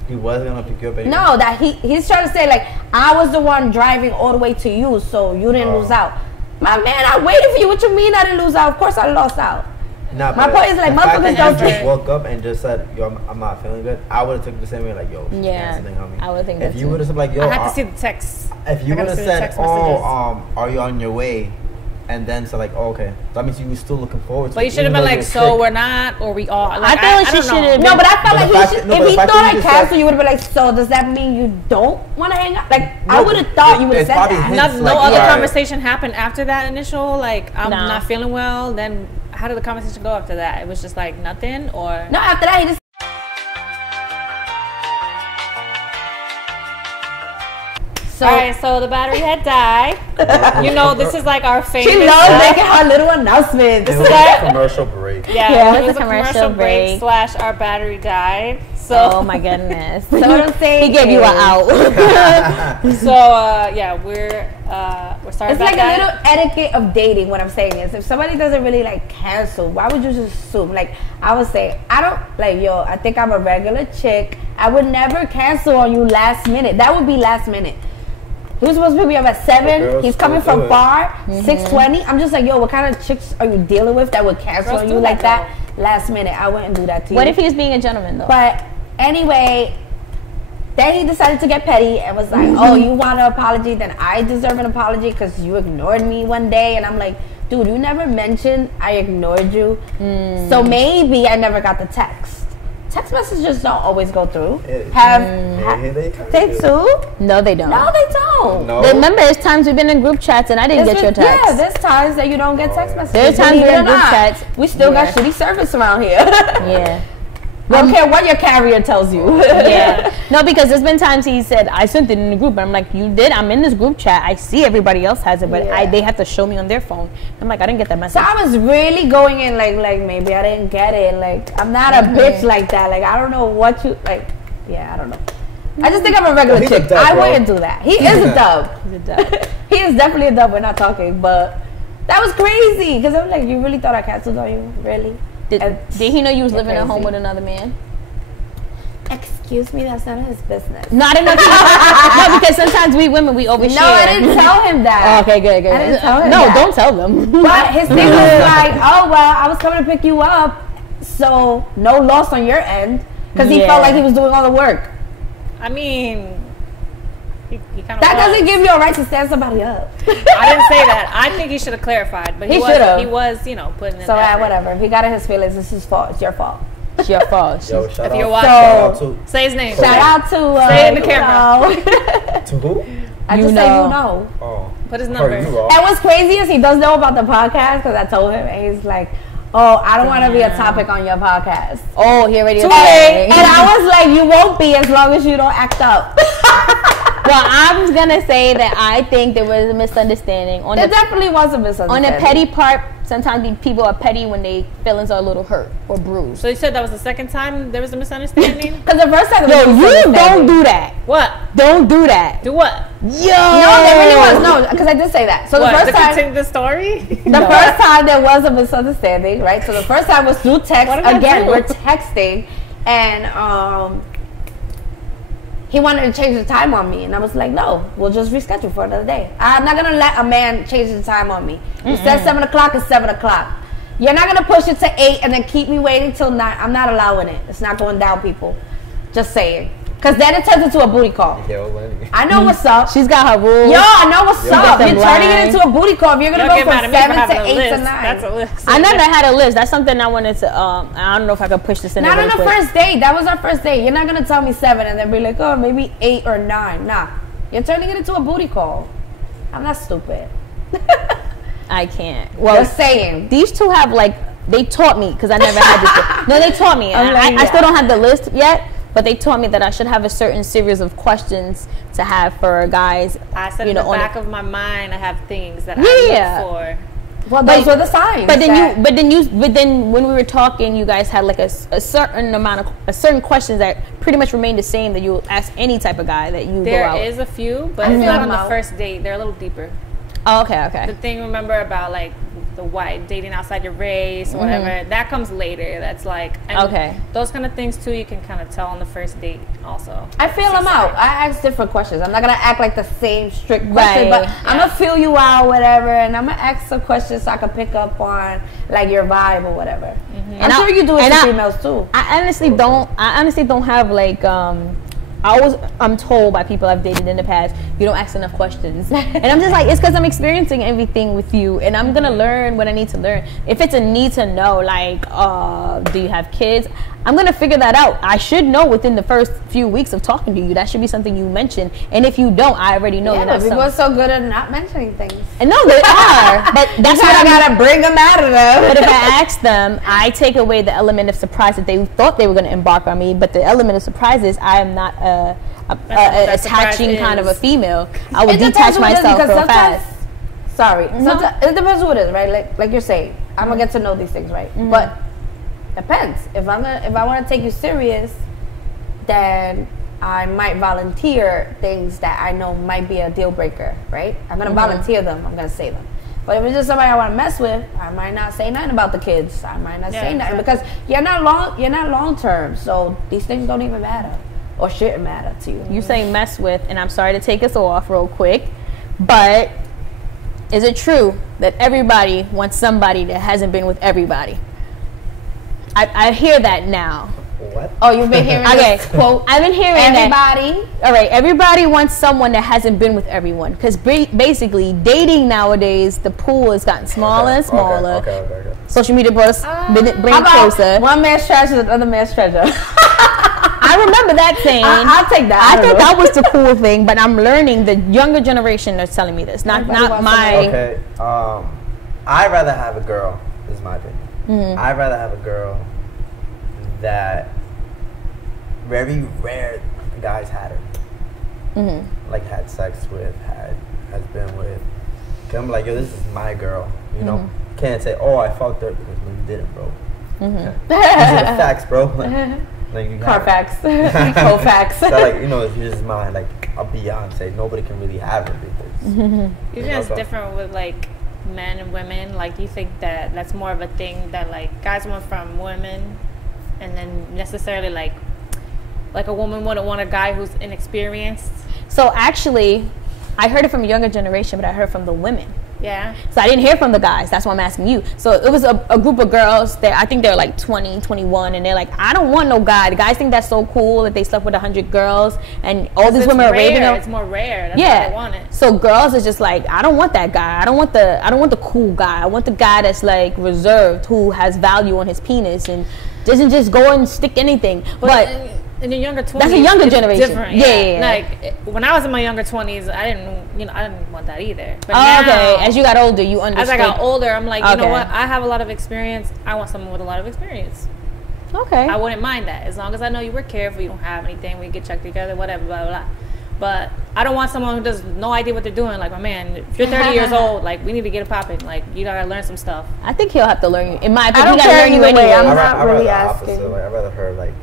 He wasn't gonna pick you up anyway. No, that he's trying to say like I was the one driving all the way to you, so you didn't lose out. My man, I waited for you. What you mean I didn't lose out? Of course I lost out. Nah, My but point is, like, the fact motherfuckers that don't you just care. woke up and just said, yo, I'm not feeling good. I would have took the same way, like, yo, she's Yeah, canceling on me. I would think if that you too. would have said, like, yo, I had to see the text. if you I gotta would have see the said, text messages. are you on your way? and then so like, oh, okay, that means you were still looking forward to But it. you should have even been though like, you're so sick. we're not, or we are. I Like, feel like she don't know. should have. No, but I felt But like the fact that- no, if but he the fact thought that I you just canceled, said- you would have been like, so does that mean you don't want to hang out? Like, I No, would have thought you would have it's said probably that. hints. No like, other alright. conversation happened after that initial, like, I'm No. not feeling well. Then how did the conversation go after that? It was just like nothing, or No, after that, he just. So, all right. So the battery had died. You know, this is like our famous. she loves making her little announcements. It was a commercial break. Yeah, it it was a commercial break / our battery died. So Oh my goodness. So what I'm saying He gave you an is- out. yeah, we're sorry It's about like that. a little etiquette of dating. What I'm saying is, if somebody doesn't really like cancel, why would you just assume? Like, I would say, I don't like, yo, I think I'm a regular chick. I would never cancel on you last minute. That would be last minute. He was supposed to pick me up at 7. girls He's coming still do from it. far, 6:20. I'm just like, yo, what kind of chicks are you dealing with that would cancel Girls on do you like that, that last minute? I wouldn't do that to you. What if he was being a gentleman though? But anyway, then he decided to get petty and was like, oh, you want an apology? Then I deserve an apology because you ignored me one day. And I'm like, dude, you never mentioned I ignored you. So maybe I never got the text. Text messages don't always go through. They They do? No, they don't. No, they don't. No. Remember, there's times we've been in group chats and I didn't get your text. Yeah, there's times that you don't get text messages. There's times Believe we're it in or group not. chats. We still got Yeah. shitty service around here. Yeah. I don't care what your carrier tells you. Yeah. No, because there's been times he said, I sent it in the group. And I'm like, you did? I'm in this group chat. I see everybody else has it, but Yeah. they have to show me on their phone. I'm like, I didn't get that So message. I was really going in like maybe I didn't get it. Like, I'm not a bitch like that. Like, I don't know what you like. Yeah, I don't know. I just think I'm a regular He's a chick. dub, I bro. wouldn't do that. He is a dub. He's a dub. He is definitely a dub. We're not talking, but that was crazy. Because I'm like, you really thought I canceled on you? Really? Did he know you was You're living at home crazy. with another man? Excuse me, that's none of his business. No, I didn't know. No, because sometimes we women, we overshare. No, I didn't tell him that. Okay, good. I didn't tell him No, that. don't tell them. But his thing was like, oh, well, I was coming to pick you up, so no loss on your end. Because he Yeah. felt like he was doing all the work. I mean, he kind of. That doesn't give you a right to stand somebody up. I didn't say that. I think he should have clarified, but He was, should've. he was, putting in So, the effort. whatever. If he got in his feelings, it's his fault. It's your fault. It's your fault. Yo, shout If out. you're Shout watching, out say his name. Shout out to... Say it in the you camera. know. to who? I You just say know. you know. Oh. Put his Are number. you wrong? And what's crazy is he does know about the podcast because I told him. And he's like, oh, I don't want to be a topic on your podcast. Oh, he already. And I was like, you won't be as long as you don't act up. Well, I'm gonna say that I think there was a misunderstanding on There the definitely was a on misunderstanding. the petty part. Sometimes people are petty when they feelings are a little hurt or bruised. So you said that was the second time there was a misunderstanding? Because the first time... Yo, you don't do that. What? Don't do that. Do what? Yo. No, there really was. No, because I did say that. So What? the To first time... continue the story? The first time there was a misunderstanding, right? So the first time was through text. What did I Again, do? we're texting, and he wanted to change the time on me, and I was like, no, we'll just reschedule for another day. I'm not gonna let a man change the time on me. You said 7 o'clock, it's 7 o'clock. You're not gonna push it to 8 and then keep me waiting till 9. I'm not allowing it. It's not going down, people. Just saying. Because then it turns into a booty call. Yo, Lenny. I know what's up. She's got her rules. Yo, I know what's Yo, up. get You're them turning it right. into a booty call. If you're gonna Y'all go get from mad at me for 7 having to a 8 list. to 9. That's a list. I never had a list. That's something I wanted to. I don't know if I could push this in. Not there on the real quick. first date. That was our first date. You're not gonna tell me 7 and then be like, oh, maybe 8 or 9. Nah, you're turning it into a booty call. I'm not stupid. I can't. Well, Just saying. these two have they taught me because I never had this. No, they taught me. And I'm like, I still yeah. don't have the list yet, but they taught me that I should have a certain series of questions to have for guys. I said in the back of my mind, I have things that I Yeah. look for. Well, those were the signs. But then when we were talking, you guys had like a certain questions that pretty much remain the same that you ask any type of guy that you go There out. is a few, but I it's feel not on them the out. first date. They're a little deeper. Oh, okay. The thing, remember, about like the white dating outside your race or whatever, that comes later. That's like, and Okay. those kind of things too, you can kind of tell on the first date also. I feel them out. I ask different questions. I'm not gonna act like the same strict question, Right. but I'm gonna feel you out, whatever, and I'm gonna ask some questions so I can pick up on like your vibe or whatever. I'm And sure you do it and to I- females too. I honestly don't have like I'm told by people I've dated in the past, you don't ask enough questions. And I'm just like, it's because I'm experiencing everything with you, and I'm gonna learn what I need to learn. If it's a need to know, like, do you have kids? I'm gonna figure that out. I should know within the first few weeks of talking to you. That should be something you mention. And if you don't, I already know. Yeah, but people are so good at not mentioning things. And no, they are. But that's why I gotta bring them out of them. But if I ask them, I take away the element of surprise that they thought they were going to embark on me. But the element of surprise is I am not a attaching kind of a female. I would detach myself real fast. Sorry, it depends who it is, right? Like you're saying, I'm gonna get to know these things, right? But depends. If I want to take you serious, then I might volunteer things that I know might be a deal breaker, right? I'm gonna volunteer them. I'm gonna say them. But if it's just somebody I want to mess with, I might not say nothing about the kids. I might not say nothing because you're not long term. So these things don't even matter or shouldn't matter to you. You say mess with, and I'm sorry to take us off real quick, but is it true that everybody wants somebody that hasn't been with everybody? I hear that now. What? Oh, you've been hearing this quote? I've been hearing everybody. All right, everybody wants someone that hasn't been with everyone. Because basically, dating nowadays, the pool has gotten smaller and smaller. Okay. Social media brought us bring it closer. One man's treasure is another man's treasure. I remember that saying. I'll take that. I thought that was the cool thing, but I'm learning the younger generation is telling me this, not my. Okay, I'd rather have a girl. This is my opinion. I'd rather have a girl that very rare guys had her. Like had sex with, has been with. Cause I'm like, yo, this is my girl. You know, can't say, oh, I fucked her because you didn't, bro. These are the facts, bro. Like you Carfax, Kofax. So like, you know, if you're just mine, like a Beyonce, nobody can really have her because. You think it's different with like men and women? Like, you think that that's more of a thing that like guys want from women, and then necessarily like a woman wouldn't want a guy who's inexperienced? So actually, I heard it from a younger generation, but I heard from the women. Yeah. So I didn't hear from the guys. That's why I'm asking you. So it was a group of girls that I think they're like 20, 21, and they're like, I don't want no guy. The guys think that's so cool that they slept with 100 girls, and all these women are raving. It's more rare. That's why they want it. So girls are just like, I don't want that guy. I don't want the cool guy. I want the guy that's like reserved, who has value on his penis and doesn't just go and stick anything. But in your younger 20s, that's a younger generation. Different. Yeah. Like when I was in my younger 20s, I didn't want that either. But now, as you got older, you understood. As I got older, I'm like, you know what? I have a lot of experience. I want someone with a lot of experience. Okay. I wouldn't mind that as long as I know you were careful, you don't have anything, we get checked together, whatever, blah, blah, blah. But I don't want someone who does no idea what they're doing. Like, my man, if you're 30 years old, like, we need to get it popping. Like, you gotta learn some stuff. I think he'll have to learn you. In my opinion, he gotta learn you anyway. I'm not really asking. I'd rather her like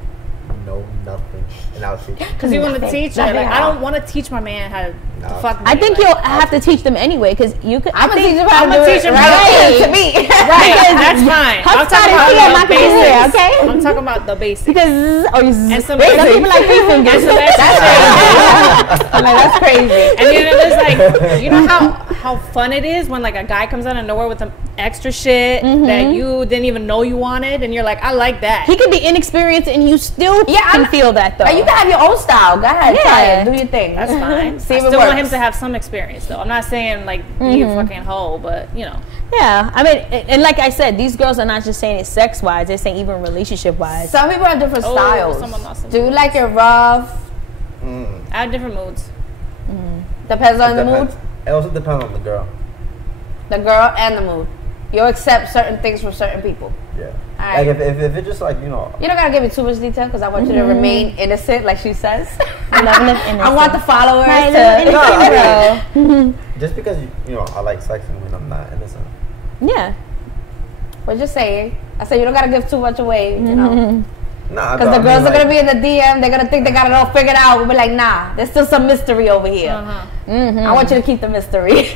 know nothing, and I'll teach. Because you want to teach her. Like, I don't want to teach my man how to fuck me. I think you'll have to teach them anyway, because you could. I'm gonna teach him how to do it right to me. Right, that's fine. I'm talking about the basics. Okay, I'm talking about the basics. Because and some people like 3 fingers. That's crazy. And then there's like, you know how fun it is when like a guy comes out of nowhere with some extra shit that you didn't even know you wanted, and you're like, I like that. He could be inexperienced and you still can feel that though. Like, you can have your own style. Go ahead, try it. Do your thing. That's fine. See I if it still works. want him to have some experience though. I'm not saying like be a fucking hoe, but you know. Yeah, I mean, and like I said, these girls are not just saying it sex wise; they're saying even relationship wise. Some people have different styles. Do you like it rough? I have different moods. Depends on the mood. It also depends on the girl. The girl and the mood. You'll accept certain things from certain people. Yeah. Right. Like if it's just like, you know. You don't gotta give me too much detail because I want you to remain innocent, like she says. I want the followers to. Just because you know I like sex and when I'm not innocent. Yeah. We're just saying. I said you don't gotta give too much away, you know. Nah, because the girls are gonna be in the DM, they're gonna think they got it all figured out. We'll be like, nah, there's still some mystery over here. I want you to keep the mystery.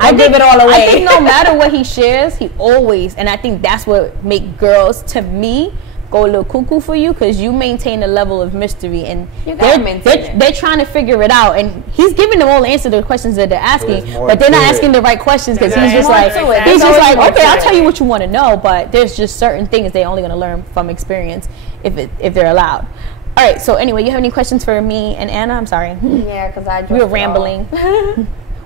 I give it all away. I think no matter what he shares, he always, and I think that's what make girls, to me, go a little cuckoo for you, because you maintain a level of mystery, and they're trying to figure it out, and he's giving them all the answer to the questions that they're asking, but they're not asking the right questions, because he's just like, okay, I'll tell you what you want to know, but there's just certain things they're only going to learn from experience if they're allowed. All right. So anyway, you have any questions for me and Anna? I'm sorry. Yeah, because I just We were rambling.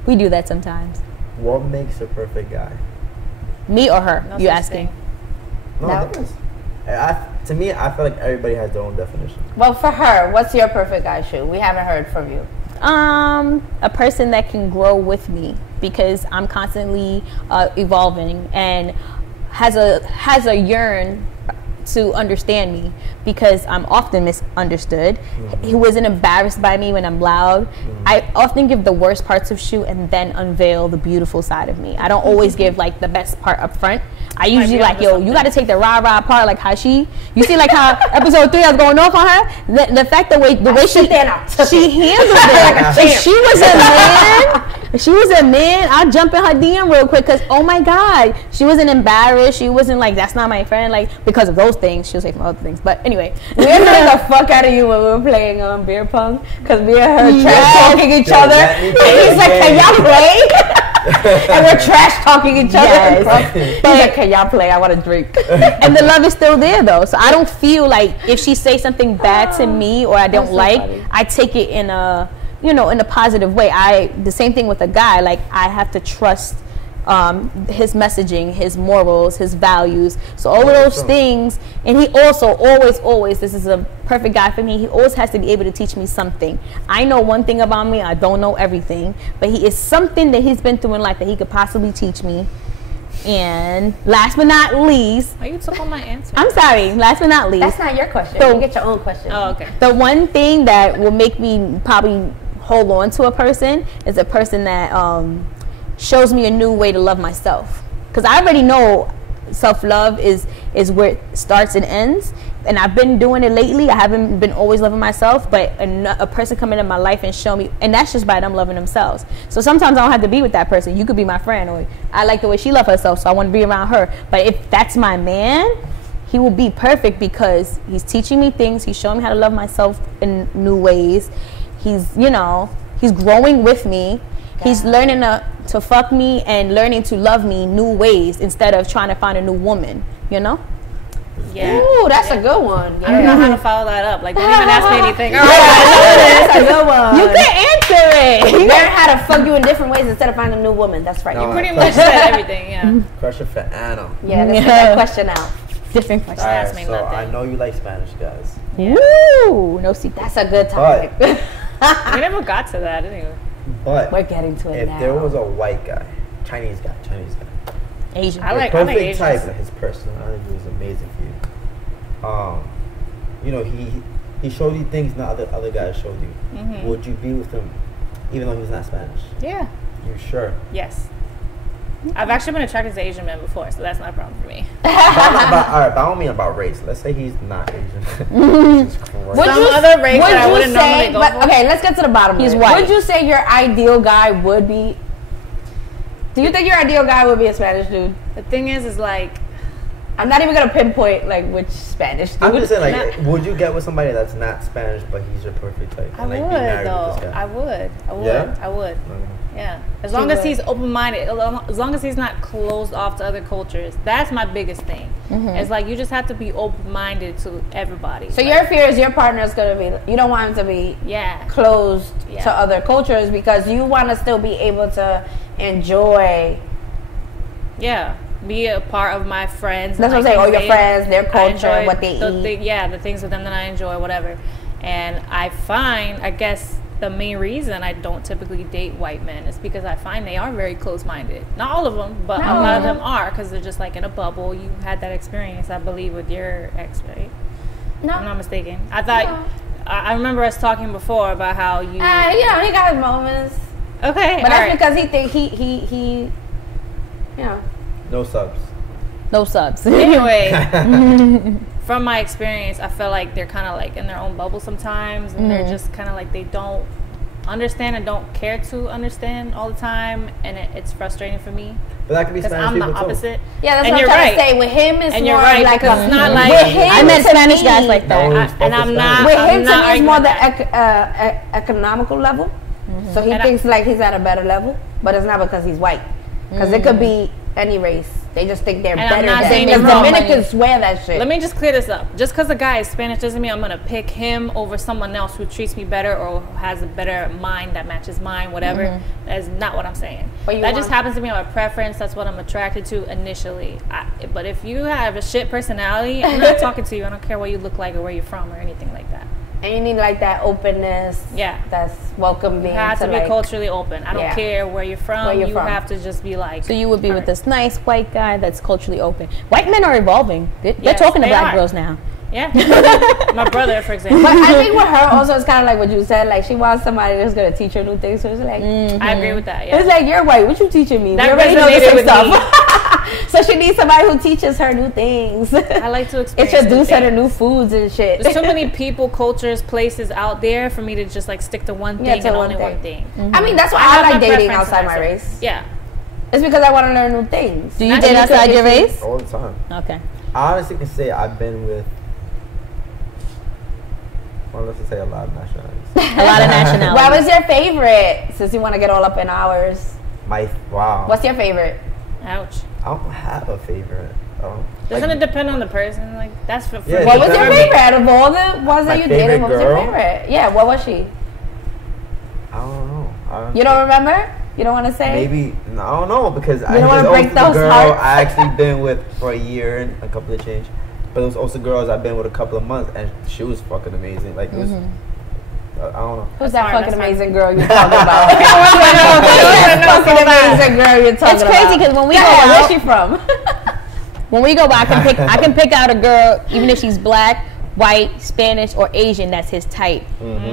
We do that sometimes. What makes a perfect guy? Me or her? No You such asking? thing. No, No. to me, I feel like everybody has their own definition. Well, for her, what's your perfect guy, Shu? We haven't heard from you. A person that can grow with me because I'm constantly evolving and has a yearn to understand me because I'm often misunderstood. He wasn't embarrassed by me when I'm loud. I often give the worst parts of Shu and then unveil the beautiful side of me. I don't always give like the best part up front. I usually like, yo, you got to take the rah-rah part, like how you see like how episode 3 I was going off on her. The fact the way she handled it. If she was a man, I'd jump in her DM real quick because oh my god, she wasn't embarrassed. She wasn't like that's not my friend. Like because of those things, she was like from other things. But anyway, We annoyed the fuck out of you when we were playing beer pong because me and her trash talking each other. And he's like, "Can y'all play?" And we're trash talking each other. Yes. He's like, "Can y'all play? I want to drink." and the love is still there though. So I don't feel like if she says something bad to me or I don't so like, funny. I take it in a in a positive way. The same thing with a guy. Like I have to trust his messaging, his morals, his values. So all of those things. And he also always, this is a perfect guy for me. He always has to be able to teach me something. I know one thing about me. I don't know everything, but he is something that he's been through in life that he could possibly teach me. And last but not least, Are you took on my answer? I'm sorry. Last but not least, That's not your question. So- You get your own question. Oh, okay. the one thing that will make me probably hold on to a person is a person that shows me a new way to love myself. Because I already know self-love is where it starts and ends. And I've been doing it lately. I haven't been always loving myself, but a person come into my life and show me, and that's just by them loving themselves. So sometimes I don't have to be with that person. You could be my friend, or I like the way she loves herself, so I want to be around her. But if that's my man, he will be perfect because he's teaching me things. He's showing me how to love myself in new ways. He's growing with me. He's learning to fuck me and learning to love me new ways instead of trying to find a new woman, Yeah. Ooh, that's a good one. I don't know how to follow that up. Like, don't even ask me anything. That's a good one. You can answer it. Learn how to fuck you in different ways instead of finding a new woman. That's right. No. You Pretty much said everything, yeah. Question for Anna. Yeah, let's get that question out. Different question. All right, ask me so nothing. I know you like Spanish guys. Woo! No secret. That's a good topic. We never got to that anyway. But We're getting to it if now. there was a white guy, Chinese guy, Asian. I like perfect Asians. type, his personality was amazing for you. He showed you things not other guys showed you. Mm-hmm. Would you be with him, even though he's not Spanish? Yeah. You sure? Yes. I've actually been attracted to Asian men before, so that's not a problem for me. All right, but I don't mean about race. Let's say he's not Asian. Jesus Christ. Would Some you- other race would that I you wouldn't say- normally go but, for. Okay, let's get to the bottom He's of it. white. Would you say your ideal guy would be... Do you think your ideal guy would be a Spanish dude? The thing is like, I'm not even going to pinpoint, like, which Spanish dude. I'm just saying, like, would you get with somebody that's not Spanish, but he's your perfect type? I And, like, would be married though. with this guy? I would. Yeah? I would. Okay. Yeah. As You long as would. he's open-minded, as long as he's not closed off to other cultures. That's my biggest thing. It's like you just have to be open-minded to everybody. So Like, your fear is your partner's going to be... You don't want him to be yeah. closed Yeah. to other cultures because you want to still be able to enjoy... Yeah. Be a part of my friends. That's what I'm like saying. All your things friends, their I culture, enjoy what they eat. The things with them that I enjoy, whatever. And I find, I guess, the main reason I don't typically date white men is because I find they are very close-minded. Not all of them, but a lot of them are because they're just like in a bubble. You had that experience, I believe, with your ex, right? No. I'm not mistaken. I thought, I remember us talking before about how you. he got his moments. Okay, But that's alright. because he think he No subs. No subs. Anyway, from my experience, I feel like they're kind of like in their own bubble sometimes, and they're just kind of like they don't understand and don't care to understand all the time, and it's frustrating for me But that could be because Spanish I'm the people too. opposite. Yeah, that's And what I'm you're trying right. to say. With him, it's And more you're right, like because it's not like- with him, I met to Spanish me- guys like No, that. it's and both I'm Spanish. not. With I'm him, to not me, it's arguing more with the that. economical level. So he And thinks like he's at a better level, but it's not because he's white. Because it could be any race. They just think they're And I'm better not than saying because they're wrong. Dominicans swear that shit. Let me just clear this up. Just because a guy is Spanish doesn't mean I'm going to pick him over someone else who treats me better or who has a better mind that matches mine, whatever. That's not what I'm saying. But you That just want- happens to be my preference. That's what I'm attracted to initially. But if you have a shit personality, I'm not talking to you. I don't care what you look like or where you're from or anything like that. And you need like that openness. Yeah. That's welcoming. You have to be like, culturally open. I don't Yeah. care where you're from. Where you're you from. have to just be like. So you would be with this nice white guy that's culturally open. White men are evolving. They're Yes, talking to they black are. girls now. Yeah. My brother, for example. But I think with her also it's kind of like what you said. Like she wants somebody that's gonna teach her new things. So it's like I agree with that. Yeah. it's like you're white. What you teaching me? That we already know the resonated same with stuff. So she needs somebody who teaches her new things. I like to experience Introduce new her to things. new foods and shit. There's so many people, cultures, places out there for me to just like stick to one Yeah, thing to and one only one thing. I mean, that's why I I have like my dating preference outside in my that race. sense. Yeah. It's because I want to learn new things. Do you Actually, date outside your because race? All the time. Okay. I honestly can say I've been with, well, let's just say a lot of nationalities. A lot of nationalities. What was your favorite? Since you want to get all up in ours. Wow. What's your favorite? Ouch. I don't have a favorite. Doesn't it depend on the person? Like that's for Yeah, What was depends your on me. favorite out of all the ones My that you dated? favorite What was your girl? favorite? Yeah, what was she? I don't know. You don't remember? You don't want to say? Maybe I don't know because I don't wanna was break also the those girl hearts? I actually been with for a year and a couple of change. But it was also girls I've been with a couple of months and she was fucking amazing. Like it was, I don't know. Who's That's that hard, fucking that's amazing girl you're talking about? It's Who's that fucking amazing girl you're talking about? crazy because when we go Yeah, where's out, she from? when we go out, I can pick out a girl even if she's black, white, Spanish, or Asian. That's his type.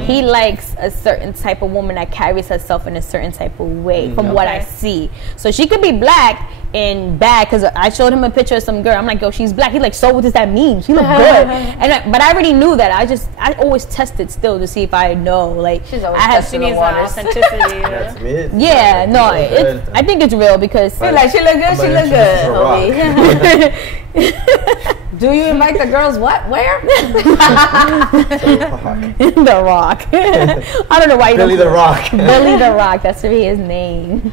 He likes a certain type of woman that carries herself in a certain type of way, from what I Okay. see. So she could be black and bad because I showed him a picture of some girl. I'm like, yo, she's black. He's like, so what does that mean? She look good. But I already knew that. I always tested still to see if I know. Like She's always I have testing She the needs waters. authenticity. That's me. It's yeah, it's no, really good. I think it's real because Feel like she look good, she look good, homie. homie. Do you invite the girls what? Where? The Rock. I don't know why you Billy don't the Rock. Billy the Rock. That's really his name.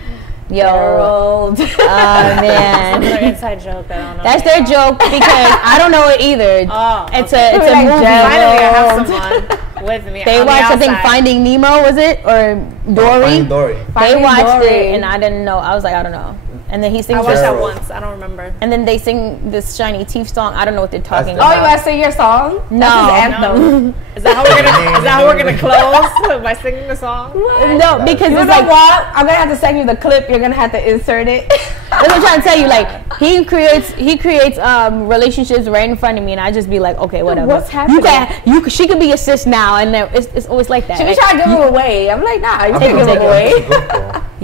Yo, Gerald. man, Another inside joke that I don't know. that's their joke because I don't know it either. Oh, It's okay. a Like movie. Finally, I have Gerald. someone with me. They on the watched, I think, outside. Finding Nemo, was it, or Dory? Finding Dory. They Finding watched Dory. it, and I didn't know. I was like, I don't know. And then he sings I this, watched that Gerald. once. I don't remember. and then they sing this Shiny Teeth song. I don't know what they're talking That's Oh, you about. want to sing your song? No. That's his anthem. Is that how we're gonna close by singing the song? No, because You it's know like what? I'm gonna have to send you the clip. You're gonna have to insert it. that's what I'm trying to tell you. Like he creates relationships right in front of me, and I just be like, okay, whatever. What's happening? She could be your sis now, and then it's always like that. She was Like, trying to give him away. I'm like, nah, you I'm can't give gonna him take away.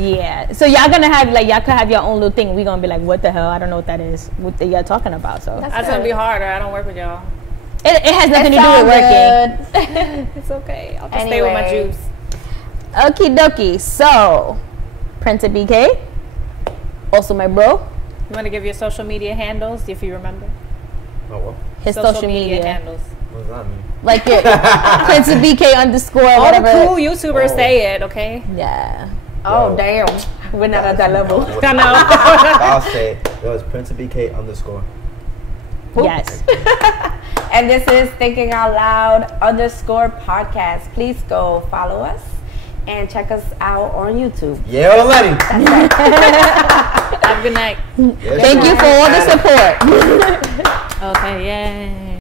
it. yeah. So y'all gonna have y'all could have your own little thing. We gonna be like, what the hell? I don't know what that is. What y'all talking about? So That's gonna be harder. I don't work with y'all. it has nothing to do with working. It's okay. I'll just stay with my Anyway. juice. Okie dokie. So Prince of BK, also my bro. You want to give your social media handles if you remember? Oh, well. His social media, handles. What does that mean? like your Prince of BK underscore All the whatever. cool YouTubers Oh. say it, okay? Yeah. Oh, Yo. damn. We're not at that level. I know. I'll say it was Prince of BK _. Yes. And this is Thinking Out Loud _ podcast. Please go follow us and check us out on YouTube. Yeah, Lenny. Have a good night. Yes, Thank sir. you for all the support. Okay, yay.